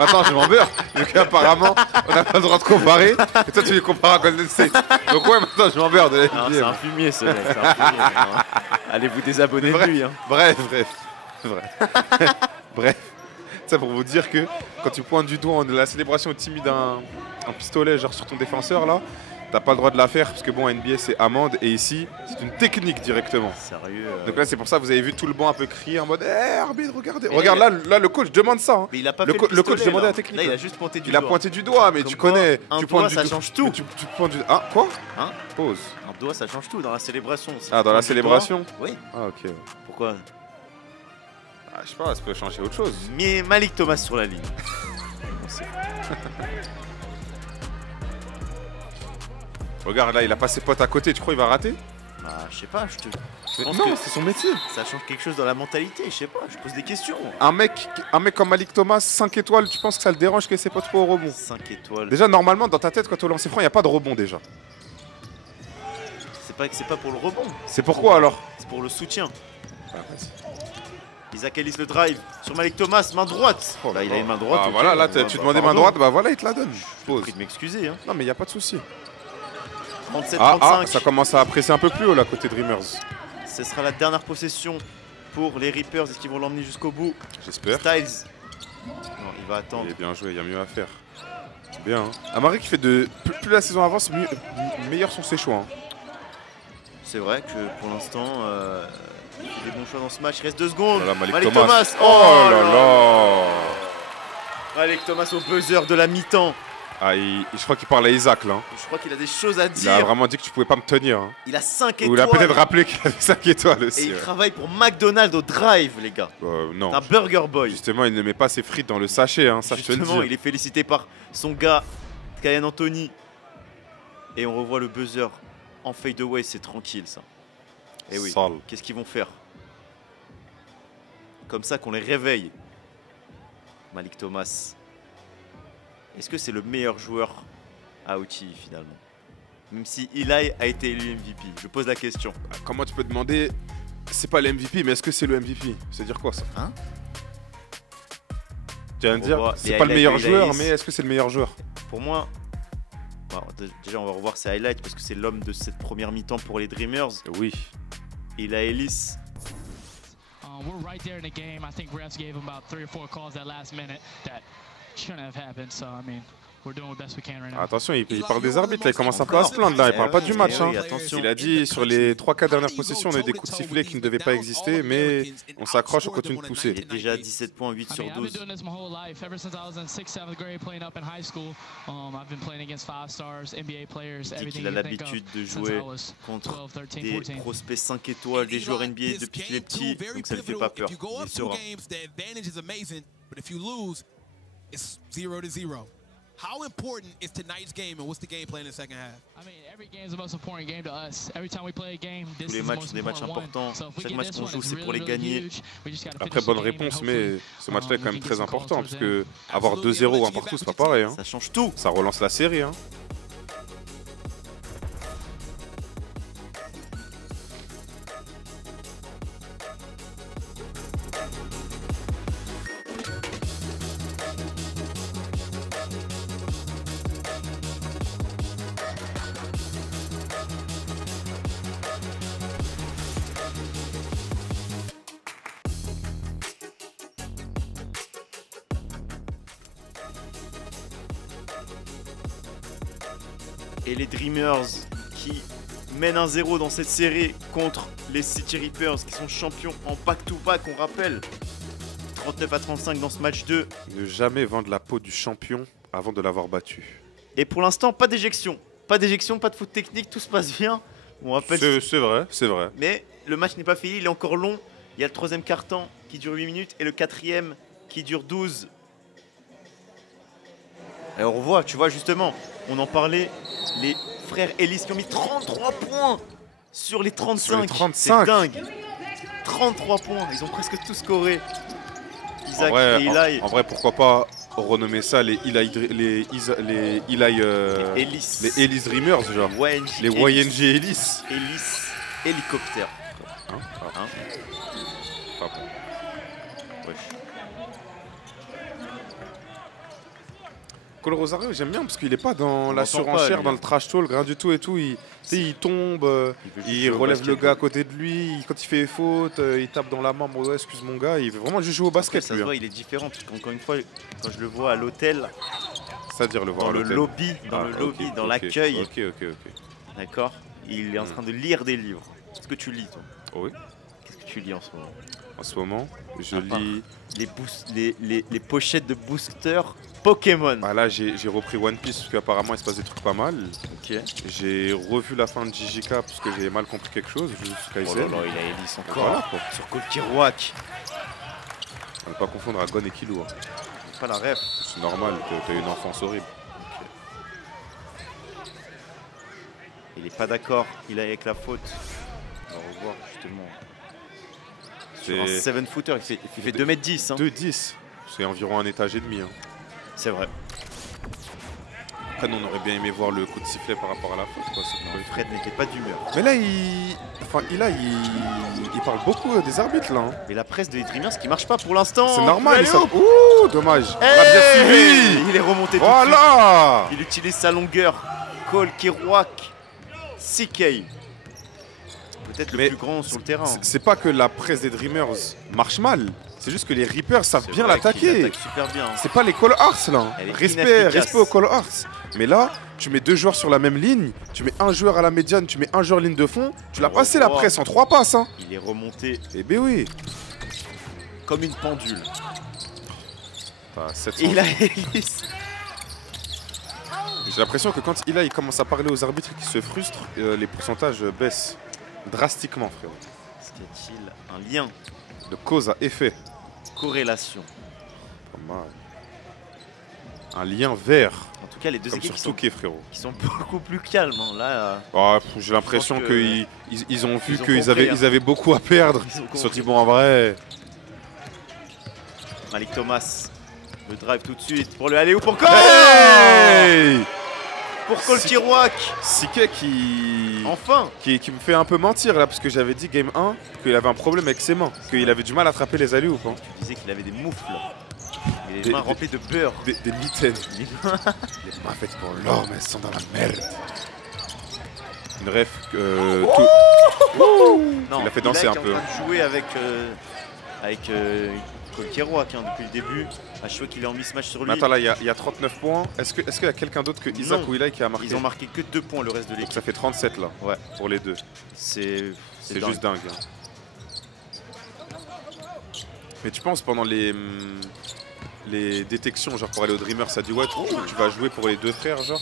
Attends, je m'embeurre. Donc apparemment, on n'a pas le droit de comparer. Et toi, tu les compares à Golden State. Donc ouais, maintenant, je m'embeure de la Non, NBA. c'est un fumier ce mec. C'est un fumier, hein. Allez vous désabonner de Bref. lui. Hein. Bref. Bref. Ça pour vous dire que quand tu pointes du doigt la célébration timide un pistolet genre sur ton défenseur là, t'as pas le droit de la faire parce que bon, NBA c'est amende et ici c'est une technique directement. Sérieux. Donc là c'est pour ça que vous avez vu tout le banc un peu crier en mode eh arbitre regardez. Et Regarde là le coach demande ça. Hein. Mais il a pas Le fait co- le le coach pistolet, demandait là. la technique, Là il là. a juste pointé du Il a doigt. pointé du doigt mais Comme tu quoi, connais. un Tu doigt, pointes du ça doigt. change tout. Tu pointes du. Ah quoi? Hein? Pause. Un doigt ça change tout dans la célébration. Si Ah tu dans la pointes du célébration? doigt- Oui. Ah ok. Pourquoi? Ah, je sais pas, ça peut changer autre chose. Mais Malik Thomas sur la ligne. Regarde là, il a pas ses potes à côté, tu crois il va rater? Bah je sais pas, je pense Non, que c'est son métier. ça change quelque chose dans la mentalité, je sais pas, je pose des questions. Un mec comme Malik Thomas, 5 étoiles, tu penses que ça le dérange que ses potes soient au rebond? 5 étoiles. Déjà, normalement, dans ta tête, quand tu lances franc, il n'y a pas de rebond déjà. C'est pas pour le rebond, C'est pourquoi alors? c'est pour le soutien. Isaac Ellis le drive sur Malik Thomas, main droite. Là il a une main droite. Ah ok, voilà, là bah, tu bah, demandais main pardon. droite, bah voilà, il te la donne. Je Pause. prie de m'excuser. Hein. Non, mais il n'y a pas de souci. 37-35. Ah, ça commence à presser un peu plus haut là, côté Dreamers. Ce sera la dernière possession pour les Reapers. Est-ce qu'ils vont l'emmener jusqu'au bout? J'espère. Styles. Non, il va attendre. Il est bien joué, il y a mieux à faire. Bien. Hein. Amari qui fait de. Plus la saison avance, meilleurs sont ses choix. Hein. C'est vrai que pour l'instant, il fait des bons choix dans ce match. Il reste 2 secondes. Voilà, Malik Malik Thomas. Thomas. Oh là là. Malik Thomas au buzzer de la mi-temps. Ah, je crois qu'il parle à Isaac là. Je crois qu'il a des choses à Il a dire. vraiment dit que tu pouvais pas me tenir. Hein. Il a 5 Ou il a étoiles. peut-être rappelé qu'il avait 5 étoiles Et aussi. il travaille pour McDonald's au Drive, les gars. Non. C'est un burger boy. Justement, il ne met pas ses frites dans le sachet, hein, ça je te le Justement, dis. il est félicité par son gars, Kyan Anthony. Et on revoit le buzzer en fade away, c'est tranquille ça. Et oui, Sale. qu'est-ce qu'ils vont faire? Comme ça qu'on les réveille. Malik Thomas. Est-ce que c'est le meilleur joueur à OT finalement? Même si Eli a été élu MVP. Je pose la question. Comment tu peux demander, c'est pas le MVP, mais est-ce que c'est le MVP? C'est dire quoi ça? Hein? Tu viens de dire, voit c'est les pas le highlights meilleur de joueur, Elias. mais est-ce que c'est le meilleur joueur? Pour moi, bon, déjà on va revoir ses highlights parce que c'est l'homme de cette première mi-temps pour les Dreamers. Oui. Il a Ellis. We're right there in the game. I think refs gave him about 3 or 4 calls that last minute that shouldn't have happened. So I mean, we're doing the best we can right now. Attention, il parle des arbitres là, il commence un peu à se plaindre là, il parle pas du match. Eh Hein. oui, attention. Il a dit sur les 3-4 dernières possessions, on a eu des coups de sifflet qui ne devaient pas exister, mais on s'accroche, on continue de pousser. Il est déjà à 17 points, 8 I sur mean, I've been 12. doing this my whole life. Ever since I was in 6th, 7th grade playing up in high school, I've been playing against 5 stars, NBA players, Il dit everything qu'il a you think of l'habitude de since I jouer was contre 12, 13, des 14. prospects 5 étoiles, des joueurs NBA depuis qu'il est petit, donc ça ne fait pas peur. If you go Il up est 2 serein. games, the advantage is amazing, but if you lose, it's 0-0. How important is tonight's game, and what's the game plan in the second half? I mean, every game is the most important game to us. Every time we play a game, this Tous les is the matchs most sont des matchs important one. importants. So if we Chaque get match this qu'on one, joue, it's c'est pour les really, really gagner. huge. We just gotta Après, finish bonne the game and réponse, mais hopefully, ce match-là est quand we même can très get some important, calls parce towards que avoir 2-0 ou un partout, c'est pas pareil. Hein. Ça change tout. Ça relance la série. Hein. Et les Dreamers qui mènent 1-0 dans cette série contre les City Reapers qui sont champions en back-to-back, on rappelle. 39-35 dans ce match 2. Ne jamais vendre la peau du champion avant de l'avoir battu. Et pour l'instant, pas d'éjection. Pas d'éjection, pas de faute technique, tout se passe bien. On rappelle. C'est vrai, c'est vrai. Mais le match n'est pas fini, il est encore long. Il y a le troisième quart-temps qui dure 8 minutes et le quatrième qui dure 12. Et on revoit, tu vois justement, on en parlait, les frères Ellis qui ont mis 33 points sur les 35. Sur les 35. C'est dingue. 33 points, ils ont presque tous scoré. En Isaac vrai, et Eli. en vrai, pourquoi pas renommer ça les Eli, Ellis. les Ellis Dreamers, genre. YNG Les YNG Ellis. Ellis. Hélicoptère. Hein? Ah, Hein? pas bon. Wesh. Cole Rosario, j'aime bien parce qu'il est pas dans On la l'entend pas, surenchère, lui. dans le trash talk, rien du tout et tout. Il, tu sais, il tombe, veut juste il jouer au relève le basket, gars à quoi. côté de lui. Quand il fait faute, il tape dans la main. Bon, ouais, excuse mon gars. Il veut vraiment juste jouer au Après, basket. ça lui, se hein. voit, il est différent. Parce qu'encore une fois, quand je le vois à l'hôtel, C'est-à-dire le voir dans à le l'hôtel. lobby, Ah, ok, dans ok, l'accueil, Ok, ok, ok. d'accord, il est en train de lire des livres. Qu'est-ce que tu lis, toi? Oui. Qu'est-ce que tu lis en ce moment? En ce moment, je À part lis. Les pochettes de boosters Pokémon. Bah là, j'ai repris One Piece parce qu'apparemment il se passe des trucs pas mal. Ok. J'ai revu la fin de JJK parce que j'ai mal compris quelque chose. Juste Oh là Kaizen. là, il a Ellis Voilà, encore. quoi. Sur Cole Kirouac. On ne pas confondre à Gon et Killou. Hein. Pas la ref. C'est normal, t'as une enfance horrible. Il est pas d'accord. Il est avec la faute. On va revoir justement. Sur un C'est 7-footer, il fait 2m10. Hein. 2-10. C'est environ un étage et demi. Hein. C'est vrai. Après, nous, on aurait bien aimé voir le coup de sifflet par rapport à la faute. Quoi. Fred n'était pas d'humeur. Mais là, il parle beaucoup des arbitres, là. Hein. Mais la presse de les Dreamers qui marche pas pour l'instant. C'est normal. Allez, hop. Ouh, dommage. On a bien suivi. Il est remonté tout de suite. Voilà. Il utilise sa longueur. Cole Kirouac. CK. Peut-être le Mais plus grand sur le terrain. C'est pas que la presse des Dreamers marche mal. C'est juste que les Reapers savent C'est bien vrai qu'il l'attaquer. attaque super bien. hein. C'est pas les Call Hearts là. Elle est Respect, inefficace. respect aux Call Hearts. Mais là, tu mets deux joueurs sur la même ligne, tu mets un joueur à la médiane, tu mets un joueur ligne de fond, tu l'as On passé la revoit. presse en 3 passes. Hein. Il est remonté Eh ben oui. comme une pendule. T'as 700. Et il a Ellis. J'ai l'impression que quand il commence à parler aux arbitres et qu'il se frustre, les pourcentages baissent drastiquement, frérot. Est-ce qu'il y a-t-il un lien? De cause à effet. Corrélation. Pas mal. Un lien vert. En tout cas, les deux Comme équipes sur Touquet, frérot. qui sont beaucoup plus calmes. Hein. Là, J'ai l'impression pense que qu'ils ont vu ils ont qu'ils compris, ils avaient beaucoup à perdre. ils ont Ils se sont compris. dit, bon, en vrai. Malik Thomas, le drive tout de suite pour le aller-oop encore. Hey Pour Cole Kirouac. Siké qui Enfin. me fait un peu mentir là, parce que j'avais dit game 1 qu'il avait un problème avec ses mains, qu'il avait du mal à attraper les alley oops. Hein. Tu disais qu'il avait des moufles. Il a les Des- mains des- remplies de beurre. Des mitaines. Les mains faites pour l'or, mais elles sont dans la merde. Une ref. Non, Il a fait danser Ilai un qui peu. est en train de jouer avec Cole Kirouac hein, depuis le début. À chaque fois qu'il est en mismatch sur lui. Mais attends, là, il y a 39 points. Est-ce qu'il y a quelqu'un d'autre que Isaac Non. ou Ilai qui a marqué? Ils ont marqué que 2 points le reste de Donc l'équipe. ça fait 37 là, Ouais. pour les deux. C'est C'est dingue. juste dingue. Hein. Mais tu penses pendant les détections, genre pour aller au Dreamer, ça dit ouais, tu vas jouer pour les deux frères, genre?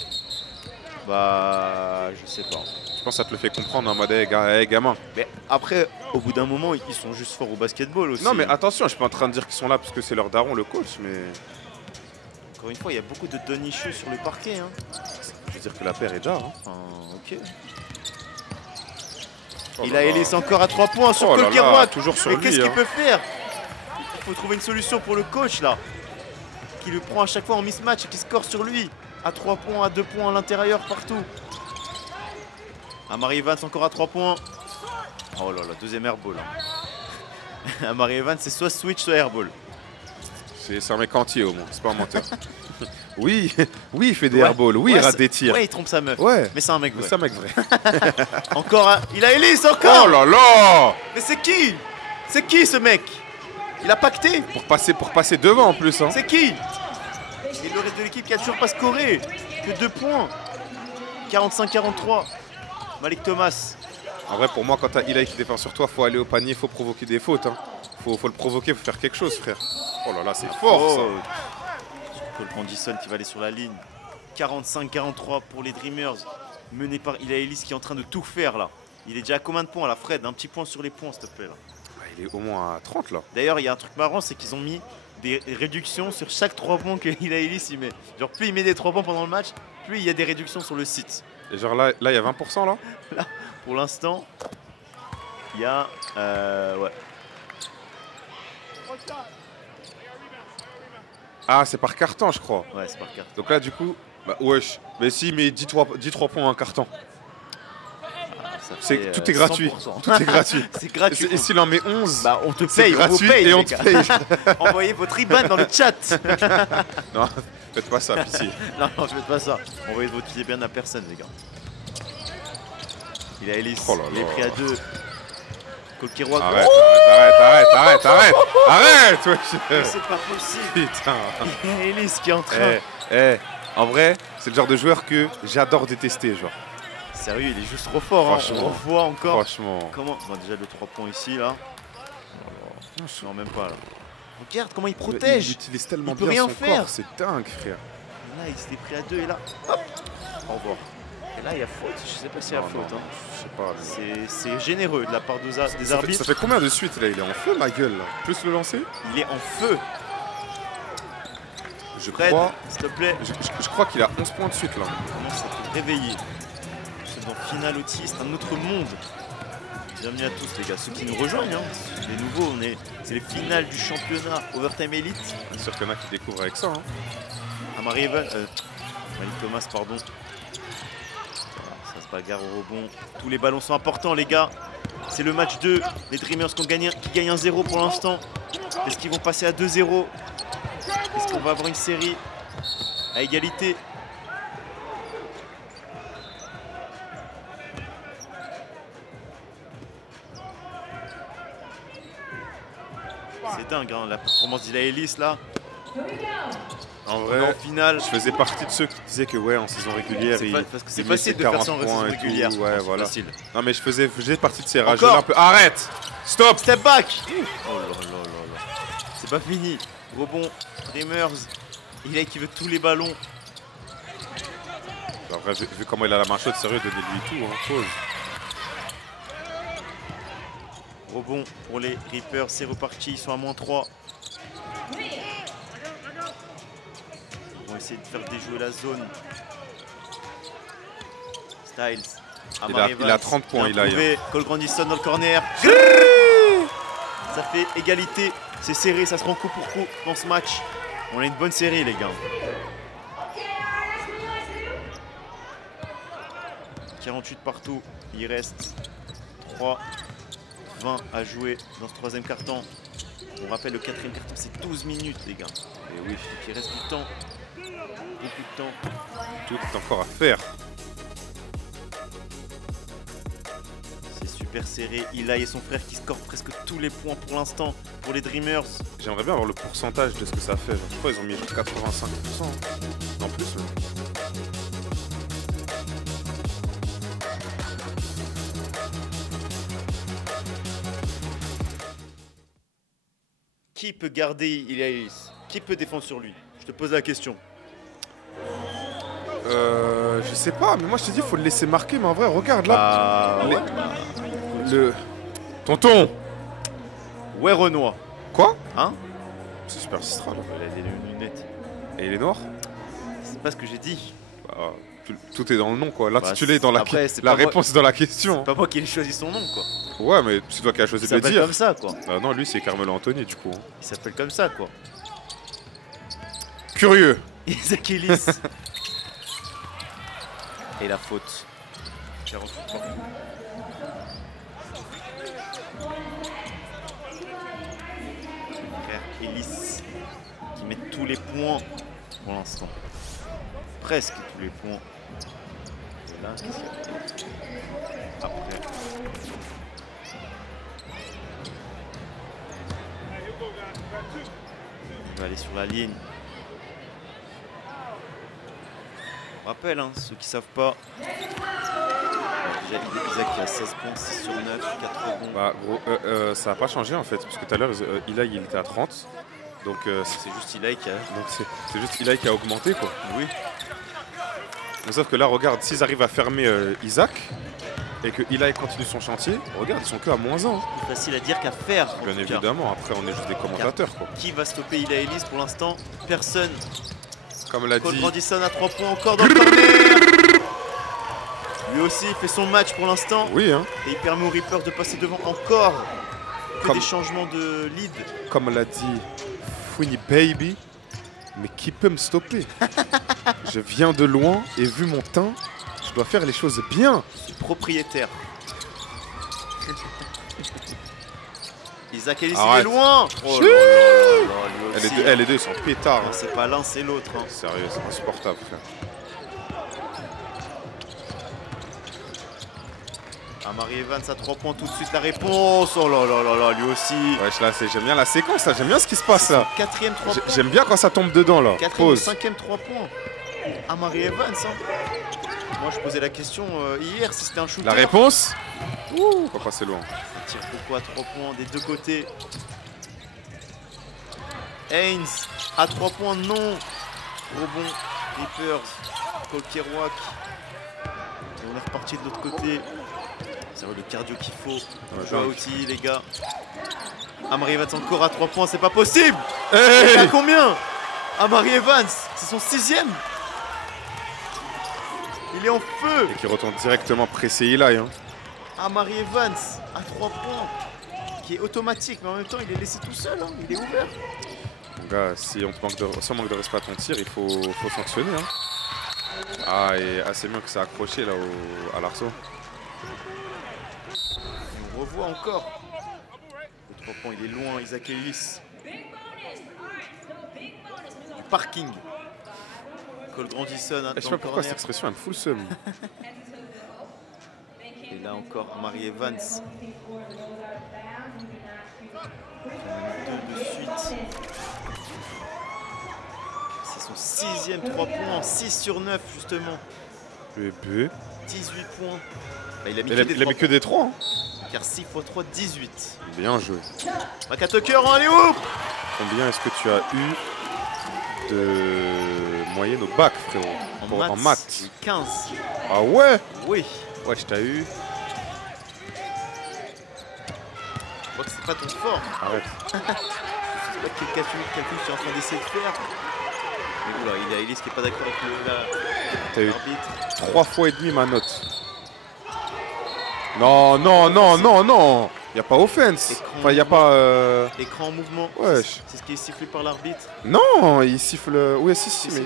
Bah, je sais pas. Je pense que ça te le fait comprendre en mode hey, gamin. Mais après, au bout d'un moment, ils sont juste forts au basketball aussi. Non mais attention, je suis pas en train de dire qu'ils sont là parce que c'est leur daron le coach, mais Encore une fois, il y a beaucoup de Donny Chu sur le parquet. Hein. je veux dire que la paire est déjà. Hein. Enfin, ok. Oh Il là a là. Ellis encore à 3 points sur Oh là Cole là, Kirouac. toujours sur Mais lui. qu'est-ce qu'il Hein. peut faire? Il faut trouver une solution pour le coach là. Qui le prend à chaque fois en mismatch et qui score sur lui. À 3 points, à 2 points à l'intérieur, partout. Amari Evans encore à 3 points. Oh là là, deuxième airball. Hein. Amari Evans, c'est soit switch, soit airball. C'est un mec entier au moins, c'est pas un menteur. oui, il fait des Ouais. airballs, oui, Ouais, il rate c'est- des tirs. Ouais, il trompe sa meuf. Ouais, Mais c'est un mec mais vrai. c'est un mec vrai. Encore un... Il a Ellis encore. Oh là là! Mais c'est qui? C'est qui ce mec? Il a pacté. Pour passer devant en plus. Hein. C'est qui? Et le reste de l'équipe qui a toujours pas scoré. Que 2 points. 45-43. Malik Thomas. En vrai, pour moi, quand t'as Ilai qui défend sur toi, faut aller au panier, faut provoquer des fautes. Hein. Faut le provoquer, faut faire quelque chose, frère. Oh là là, c'est fort ça. Cole Pendison qui va aller sur la ligne. 45-43 pour les Dreamers. Mené par Ila Ellis qui est en train de tout faire là. Il est déjà à combien de points là, Fred? Un petit point sur les points, s'il te plaît. Là. Il est au moins à 30 là. D'ailleurs, il y a un truc marrant, c'est qu'ils ont mis des réductions sur chaque 3 points que Ila Ellis il met. Genre, plus il met des 3 points pendant le match, plus il y a des réductions sur le site. Et genre là, il y a 20% là. Pour l'instant, il y a. Ouais. Ah, c'est par carton, je crois. Ouais, c'est par carte. Donc là, du coup, bah wesh. Mais si, mais 10 3 points en carton. Ça C'est, fait, tout est gratuit. 100%. Tout est gratuit. C'est gratuit. Et s'il en met 11, Bah, on te c'est paye, on vous gratuit paye. et les on te gars. paye. Envoyez votre IBAN dans le chat. Non, faites pas ça, pitié. Non, je fais pas ça. Envoyez votre IBAN à personne, les gars. Il a Ellis. Oh là Il est là. pris à 2. Cole Kirouac. Arrête, Oh, arrête, wesh. c'est pas possible. Putain. Il y a Ellis qui est en train. En vrai, c'est le genre de joueur que j'adore détester, genre. Sérieux, il est juste trop fort. Hein. On Franchement. revoit encore. Franchement. Comment bon, déjà le 3 points ici, là. Non, même pas là. Regarde comment il protège. Il utilise tellement Il peut bien rien son faire. corps, c'est dingue, frère. Là, il s'était pris à 2 et là, hop, au revoir. Et là, il y a faute. Je sais pas s'il y a Non, faute. non, Hein. je sais pas. mais- C'est généreux de la part des Ça fait, arbitres. ça fait combien de suite là? Il est en feu, ma gueule là. Plus le lancer? Il est en feu. Je Fred, crois, s'il te plaît. je crois qu'il a 11 points de suite là. Commence à te réveiller. C'est dans Final Outil, c'est un autre monde. Bienvenue à tous les gars, ceux qui nous rejoignent. Hein. Les nouveaux, c'est les finales du championnat Overtime Elite. Bien sûr qu'il y en a qui découvrent avec ça. Hein. Amari Evans, Malik Thomas, pardon. Ça se bagarre au rebond. Tous les ballons sont importants, les gars. C'est le match 2. Les Dreamers qui gagnent 1-0 pour l'instant. Est-ce qu'ils vont passer à 2-0? Est-ce qu'on va avoir une série à égalité? C'est dingue, hein, la performance d'Ila Ellis là. En On est vrai, en finale. je faisais partie de ceux qui disaient que ouais, en saison régulière, Parce que c'est il facile de mettait faire ça en 40 points raison et tout, régulière. ouais, C'est voilà. facile. Non mais je faisais partie de ces rageux Encore un peu. Arrête! Stop! Step back. Oh là là là là. C'est pas fini. Rebond, Dreamers. Il est qui veut tous les ballons. Après, vu comment il a la main chaude, sérieux, donnez-lui tout. Hein. Pause. Rebond pour les Reapers, c'est reparti, ils sont à -3. Ils vont essayer de faire déjouer la zone. Styles. Il a 30 points, il a. Cole Grandison dans le corner. Ça fait égalité. C'est serré, ça se rend coup pour coup dans ce match. On a une bonne série, les gars. 48 partout. Il reste 3-20 à jouer dans ce troisième quart-temps. On rappelle, le quatrième quart-temps, c'est 12 minutes, les gars. Et oui, donc il reste du temps. Beaucoup de temps. Tout est encore à faire. C'est super serré. Eli et son frère qui scorent presque tous les points pour l'instant pour les Dreamers. J'aimerais bien avoir le pourcentage de ce que ça fait. Genre, je crois qu'ils ont mis 85%. En plus. Là. Qui peut garder Eli Ellis? Qui peut défendre sur lui? Je te pose la question. Je sais pas, mais moi je te dis, il faut le laisser marquer. Mais en vrai, regarde là. Ouais. Le. Tonton! Ouais, Renoir. Quoi? Hein? C'est super Sistral. Il a des lunettes. Et il est noir? C'est pas ce que j'ai dit. Bah, tout est dans le nom quoi. L'intitulé est dans la, après, c'est la pas moi- réponse est dans la question. C'est pas moi qui ai choisi son nom, quoi. Ouais, mais c'est toi qui as choisi Il de le s'appelle dire. comme ça, quoi. Non, lui c'est Carmelo Anthony du coup. Il s'appelle comme ça, quoi. Curieux. Isaac Ellis. Et la faute. 48 points. Frère Ellis qui met tous les points pour l'instant. Presque tous les points. Et là, qu'est-ce qu'il y a après? On va aller sur la ligne. On rappelle, hein, ceux qui savent pas. Déjà, Isaac qui a 16 points, 6 sur 9, 4 rebonds. Bah gros, ça a pas changé en fait, parce que tout à l'heure, Eli il était à 30. Donc C'est juste Eli qui a. donc c'est juste Eli qui a augmenté quoi. Oui. Mais sauf que là, regarde, s'ils arrivent à fermer Isaac et que Eli continue son chantier, regarde, ils sont que à -1. Plus facile à dire qu'à faire. en Bien tout cas. évidemment, après on est juste des commentateurs quoi. Qui va stopper Eli Ellis pour l'instant? Personne. Comme l'a Cole dit. Grandison à 3 points encore dans le corner. Lui aussi il fait son match pour l'instant. Oui, hein. Et il permet aux Reapers de passer devant encore. Que Comme- des changements de lead. Comme l'a dit Fouini Baby, mais qui peut me stopper? Je viens de loin et vu mon teint, je dois faire les choses bien. Propriétaire. Isaac Ellis il est Arrête. loin. Oh là là là là, lui aussi. Les deux ils sont pétards. Non, Hein. c'est pas l'un, c'est l'autre. Hein. Sérieux, c'est insupportable, frère. Amari Evans à 3 points tout de suite la réponse. Oh là là là là, lui aussi. Wesh, là, j'aime bien la séquence, là. J'aime bien ce qui se passe, là. Quatrième 3 points. J'aime bien quand ça tombe dedans, là. Quatrième et Pause. cinquième 3 points. Amari Evans. Hein. Moi, je posais la question hier si c'était un shooter. La réponse? Ouh, pas passer loin. Il tire beaucoup à 3 points des deux côtés. Haynes à 3 points, non. Rebond, Reapers, Kolkerouac. Et on est reparti de l'autre côté. C'est vrai le cardio qu'il faut. Ouais, Joie dingue. outil, les gars. Amari Evans encore à 3 points, c'est pas possible. Hey Il a combien? Amari Evans, c'est son 6e. Il est en feu. Et qui retourne directement presser Eli, hein. Amari Evans à 3 points. Qui est automatique, mais en même temps, il est laissé tout seul. Hein. Il est ouvert. Mon gars, si on manque de respect à ton tir, il faut sanctionner, hein. Ah, et assez bien que c'est accroché, là, à l'arceau. On revoit encore. Le 3 points, il est loin, Isaac Ellis. Du parking. Cole Grandison hein, Je sais dans pas le pourquoi cette corner. expression, elle me fout le seum. Et là encore, Amari Evans. Deux de suite. C'est son 6e 3 points, 6 sur 9 justement. Bébé. 18 points. Bah, il a mis Il que a, des il a mis 3 que des 3, hein. points, car 6 x 3, 18. Bien joué. Maka Tucker en alley-oop. Combien est-ce que tu as eu de moyenne au bac, frérot? En maths. 15. Ah ouais? Oui. Ouais, je t'ai eu. Je crois que c'est pas ton fort. Arrête. Je sais pas quel calcul tu es en train d'essayer de faire. Mais oula, il y a Elise qui est pas d'accord avec T'as eu l'arbitre. 3 fois et demi ma note. Non, non, non, non, non. Y a pas offense. Enfin, y a pas. Écran en mouvement. Wesh. C'est ce qui est sifflé par l'arbitre. Non, il siffle. Oui, si, Si, mais.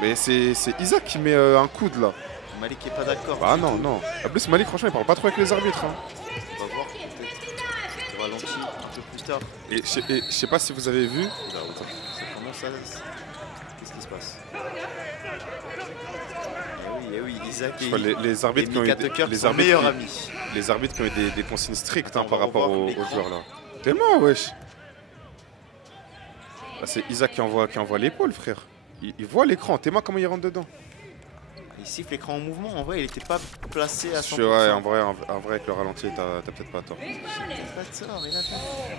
Mais c'est Isaac qui met un coude là. Malik est pas d'accord. Bah non, non. En plus, Malik, franchement, il parle pas trop avec les arbitres. Hein. On va voir peut-être. Au ralenti un peu plus tard. Et je sais pas si vous avez vu. Ça commence à. Qu'est-ce qui se passe? Eh oui, Isaac et Les arbitres qui ont eu Mika Tucker les sont arbitres meilleurs qui- amis. les arbitres qui ont eu des consignes strictes Attends, par on va rapport revoir aux l'écran. joueurs là. T'es mort, wesh. Là, c'est Isaac qui envoie l'épaule, frère. Il voit l'écran. T'es comment il rentre dedans? Il siffle l'écran en mouvement. En vrai, il était pas placé à 100%. Ouais, en vrai, avec le ralenti, t'as peut-être pas tort. Il a pas de sort, il a pas.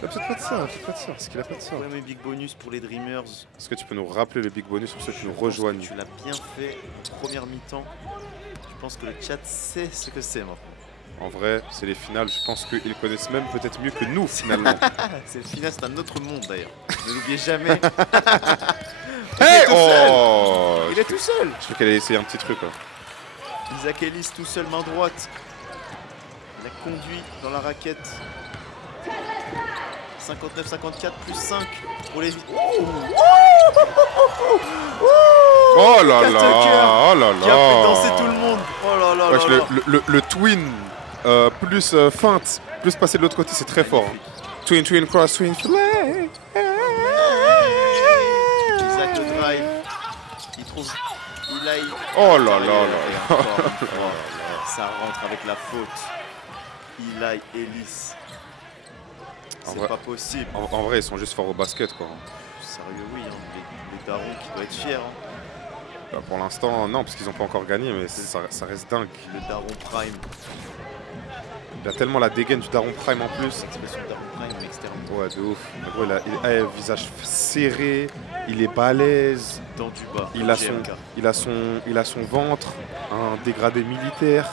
T'as peut-être pas de ça, parce qu'il a pas de ça. Ouais, mais big bonus pour les Dreamers. Est-ce que tu peux nous rappeler le big bonus pour ceux qui nous Je pense que rejoignent? tu l'as bien fait en première mi-temps. Je pense que le chat sait ce que c'est maintenant. En vrai, c'est les finales. Je pense qu'ils connaissent même peut-être mieux que nous, finalement. C'est le final, c'est un autre monde d'ailleurs. Ne l'oubliez jamais. Hey, tout seul. oh! Il est tout seul. Je crois qu'elle allait essayer un petit truc. Là. Isaac Ellis tout seul, main droite. Il a conduit dans la raquette. 59-54 plus 5 pour les... Oh là Mika là! Tucker Oh là qui a fait là! danser tout le monde. Oh là là Wesh, là là. le twin plus feinte, plus passer de l'autre côté, c'est très fort. Hein. Twin, twin, cross, twin, fly. Isaac le drive. Il trouve... Il a... Oh là là Et là. encore une fois, ça rentre avec la faute. Eli Ellis. En C'est vrai- pas possible. En vrai, ils sont juste forts au basket, quoi. Sérieux, oui. Hein. Les darons qui doivent être fiers. Hein. Bah, pour l'instant, non, parce qu'ils n'ont pas encore gagné, mais ça reste dingue. Le daron prime. Il a tellement la dégaine du Daron Prime en plus. L'expression daron prime externe. Ouais, de ouf. En gros, il a un visage serré, il est balèze, Dans du bas. il a son ventre, un dégradé militaire.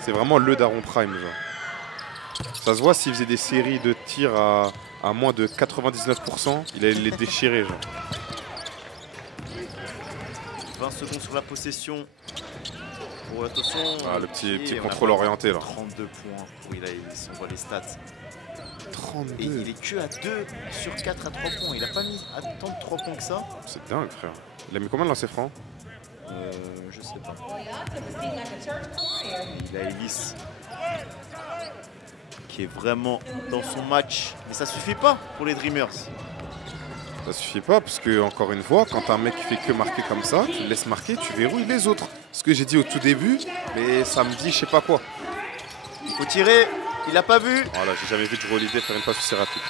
C'est vraiment le Daron Prime, genre. Ça se voit s'il faisait des séries de tirs à moins de 99%, il allait les déchirer, genre. 20 secondes sur la possession. Oh, attention. Ah, le petit Et on a contrôle pas- orienté, là. 32 points. Oui, là, on voit les stats. 32. Et il est que à 2 sur 4 à 3 points. Il a pas mis à tant de 3 points que ça. C'est dingue, frère. Il a mis combien de lancers francs? Je sais pas. Il a Ellis qui est vraiment dans son match. Mais ça suffit pas pour les Dreamers. Ça suffit pas, parce que, encore une fois, quand un mec fait que marquer comme ça, tu le laisses marquer, tu verrouilles les autres. Ce que j'ai dit au tout début, mais ça me dit je sais pas quoi. Il faut tirer. Il a pas vu. Voilà, j'ai jamais vu Drew Holiday faire une passe aussi rapide.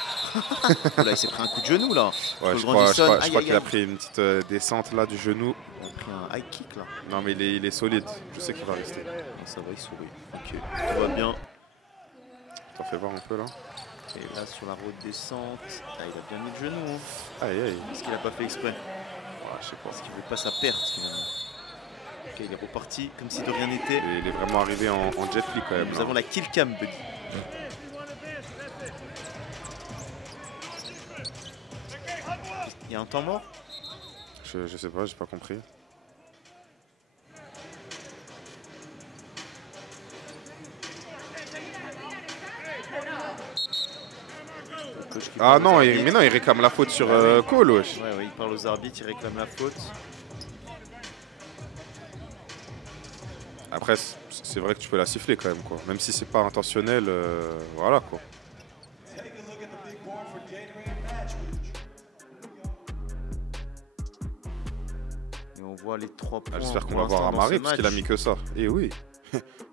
Là, il s'est pris un coup de genou là. Ouais, Paul je crois Grandison. Aïe, qu'il aïe, a aïe. pris une petite descente là du genou. Il a pris un high kick là. Non, mais il est solide. Je sais qu'il va rester. Non, ça va, il sourit. Ok, tout va bien. T'en fais voir un peu là. Et là, sur la redescente, ah, il a bien mis le genou. Hein. Aïe, aïe. Est-ce qu'il a pas fait exprès? Ah, je sais pas. Parce qu'il veut pas sa perte finalement. Ok, il est reparti comme si de rien n'était. Il est vraiment arrivé en jet li quand même. Nous là. avons la kill cam, buddy. Il y a un temps mort? Je sais pas, j'ai pas compris. Le coach qui Ah parle aux non, arbitres. mais non, il réclame la faute sur Cole, wesh. Ouais, il parle aux arbitres, il réclame la faute. Après, c'est vrai que tu peux la siffler quand même, quoi. Même si c'est pas intentionnel, voilà, quoi. Et on voit les 3 points. Ah, j'espère qu'on pour va voir l'instant dans Amari ce parce qu'il a match. mis que ça. Eh oui.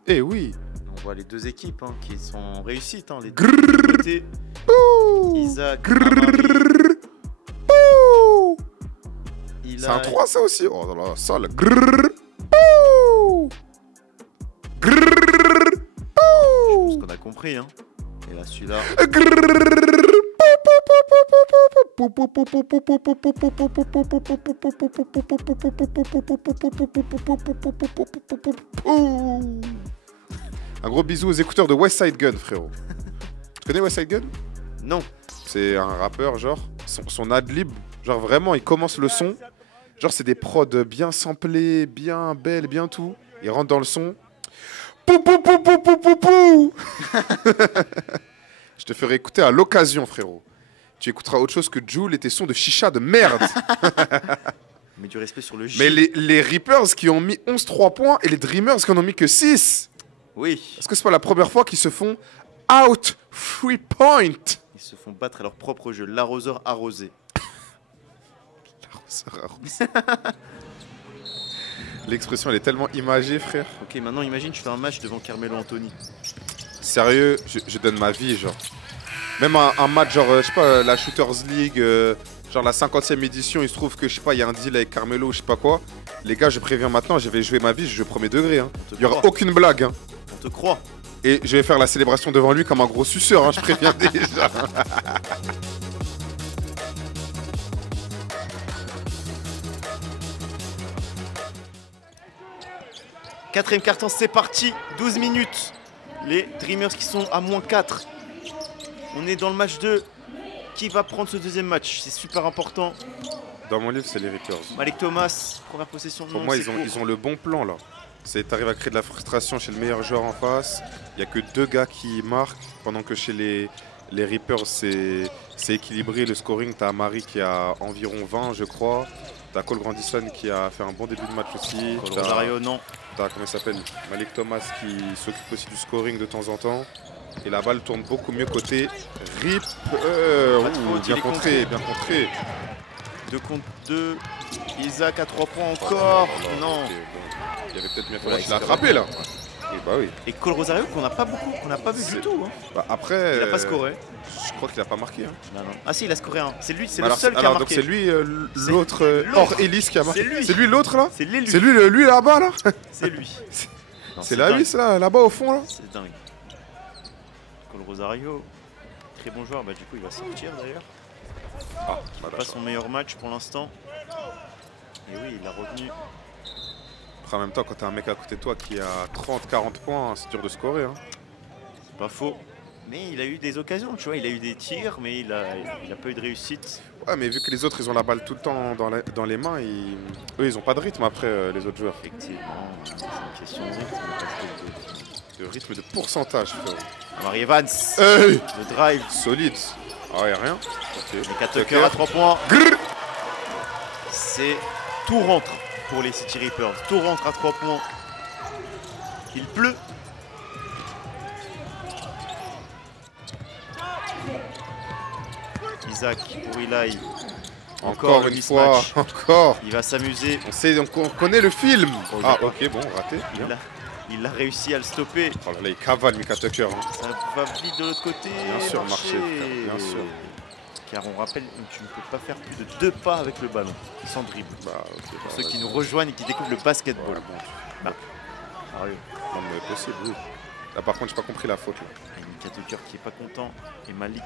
Eh oui. On voit les deux équipes hein, qui sont en réussite. Hein, les Grrr. deux côtés. Pouh. Isaac, Grrr. Amari, Pouh. il C'est a... un 3 ça aussi. Oh là là, ça le grrr. Pouh. Grrr. Je pense Pouh. qu'on a compris. Hein. Et là, celui-là, Grrr. Pouh, pouh, pouh, pouh, pouh, pouh, Un gros bisou aux écouteurs de West Side Gun, frérot. Tu connais West Side Gun? Non. C'est un rappeur, genre, son ad-lib, genre vraiment, il commence le son. Genre, c'est des prods bien samplés, bien belles, bien tout. Il rentre dans le son. Pou, pou, pou, pou, pou, pou, pou. Je te ferai écouter à l'occasion, frérot. Tu écouteras autre chose que Jul et tes sons de chicha de merde. Mais du respect sur le J. Mais les Reapers qui ont mis 11-3 points et les Dreamers qui en ont mis que 6. Oui. Est-ce que c'est pas la première fois qu'ils se font out 3 points? Ils se font battre à leur propre jeu. L'arroseur arrosé. L'arroseur arrosé. L'expression, elle est tellement imagée, frère. Ok, maintenant imagine, tu fais un match devant Carmelo Anthony. Sérieux, je donne ma vie, genre. Même un match, genre, je sais pas, la Shooters League, genre la 50e édition, il se trouve que, je sais pas, il y a un deal avec Carmelo, je sais pas quoi. Les gars, je préviens maintenant, je vais jouer ma vie, je joue premier degré. Hein. Il n'y aura aucune blague. Hein. On te croit. Et je vais faire la célébration devant lui comme un gros suceur, hein, je préviens déjà. Quatrième carton, c'est parti. 12 minutes. Les Dreamers qui sont à -4. On est dans le match 2. Qui va prendre ce deuxième match? C'est super important. Dans mon livre, c'est les Reapers. Malik Thomas, première possession. Pour moi, ils ont le bon plan, là. T'arrives à créer de la frustration chez le meilleur joueur en face. Il n'y a que 2 gars qui marquent. Pendant que chez les Reapers, c'est équilibré. Le scoring, t'as Amari qui a environ 20, je crois. T'as Cole Grandison qui a fait un bon début de match aussi. Rosario, non. T'as, comment il s'appelle, Malik Thomas qui s'occupe aussi du scoring de temps en temps. Et la balle tourne beaucoup mieux côté Rip. Bien contré, bien contré. 2 contre 2. Isaac à 3 points encore. Non. Okay, bon. Il y avait peut-être mieux fallu qu'il l'a attrapé là. Et bah oui. Et Cole Rosario qu'on n'a pas beaucoup, qu'on n'a pas vu du tout. Hein. Bah après. Il n'a pas scoré. Je crois qu'il n'a pas marqué. Hein. Non, non. Ah si, il a scoré un. C'est lui, c'est alors, le seul qui a alors, marqué. Donc c'est lui l'autre hors Ellis qui a marqué. C'est lui l'autre là. C'est lui. C'est lui là-bas là. C'est lui. C'est la 8 là-bas au fond là. C'est dingue. Cole Rosario, très bon joueur. Bah du coup il va sortir d'ailleurs. Ah, bah, pas son meilleur match pour l'instant. Et oui, il a retenu. Après, en même temps, quand t'as un mec à côté de toi qui a 30-40 points, c'est dur de scorer. Hein. C'est pas faux. Mais il a eu des occasions, tu vois, il a eu des tirs, mais il a pas eu de réussite. Ouais, mais vu que les autres, ils ont la balle tout le temps dans les mains, eux, ils ont pas de rythme après, les autres joueurs. Effectivement, c'est une question de rythme. De rythme de pourcentage, frérot. Marie Evans, hey, le drive. Solide. Ah ouais, rien. Okay. Les 4 Tucker à 3 points. C'est tout rentre pour les City Reapers. Tout rentre à 3 points. Il pleut. Isaac pour Eli. Encore une fois, encore. Il va s'amuser. On connaît le film. Oh, ah ok, bon, raté. Il a réussi à le stopper. Oh là là, il cavale Mika Tucker. Hein. Ça va vite de l'autre côté. Bien sûr, marcher, bien sûr. Car on rappelle, tu ne peux pas faire plus de 2 pas avec le ballon, sans dribble. Bah, okay, pour ceux qui nous rejoignent et qui découvrent le basketball. Ouais, bon. Bah, sérieux. Non mais possible, oui. Là par contre, j'ai pas compris la faute. Mika Tucker qui est pas content et Malik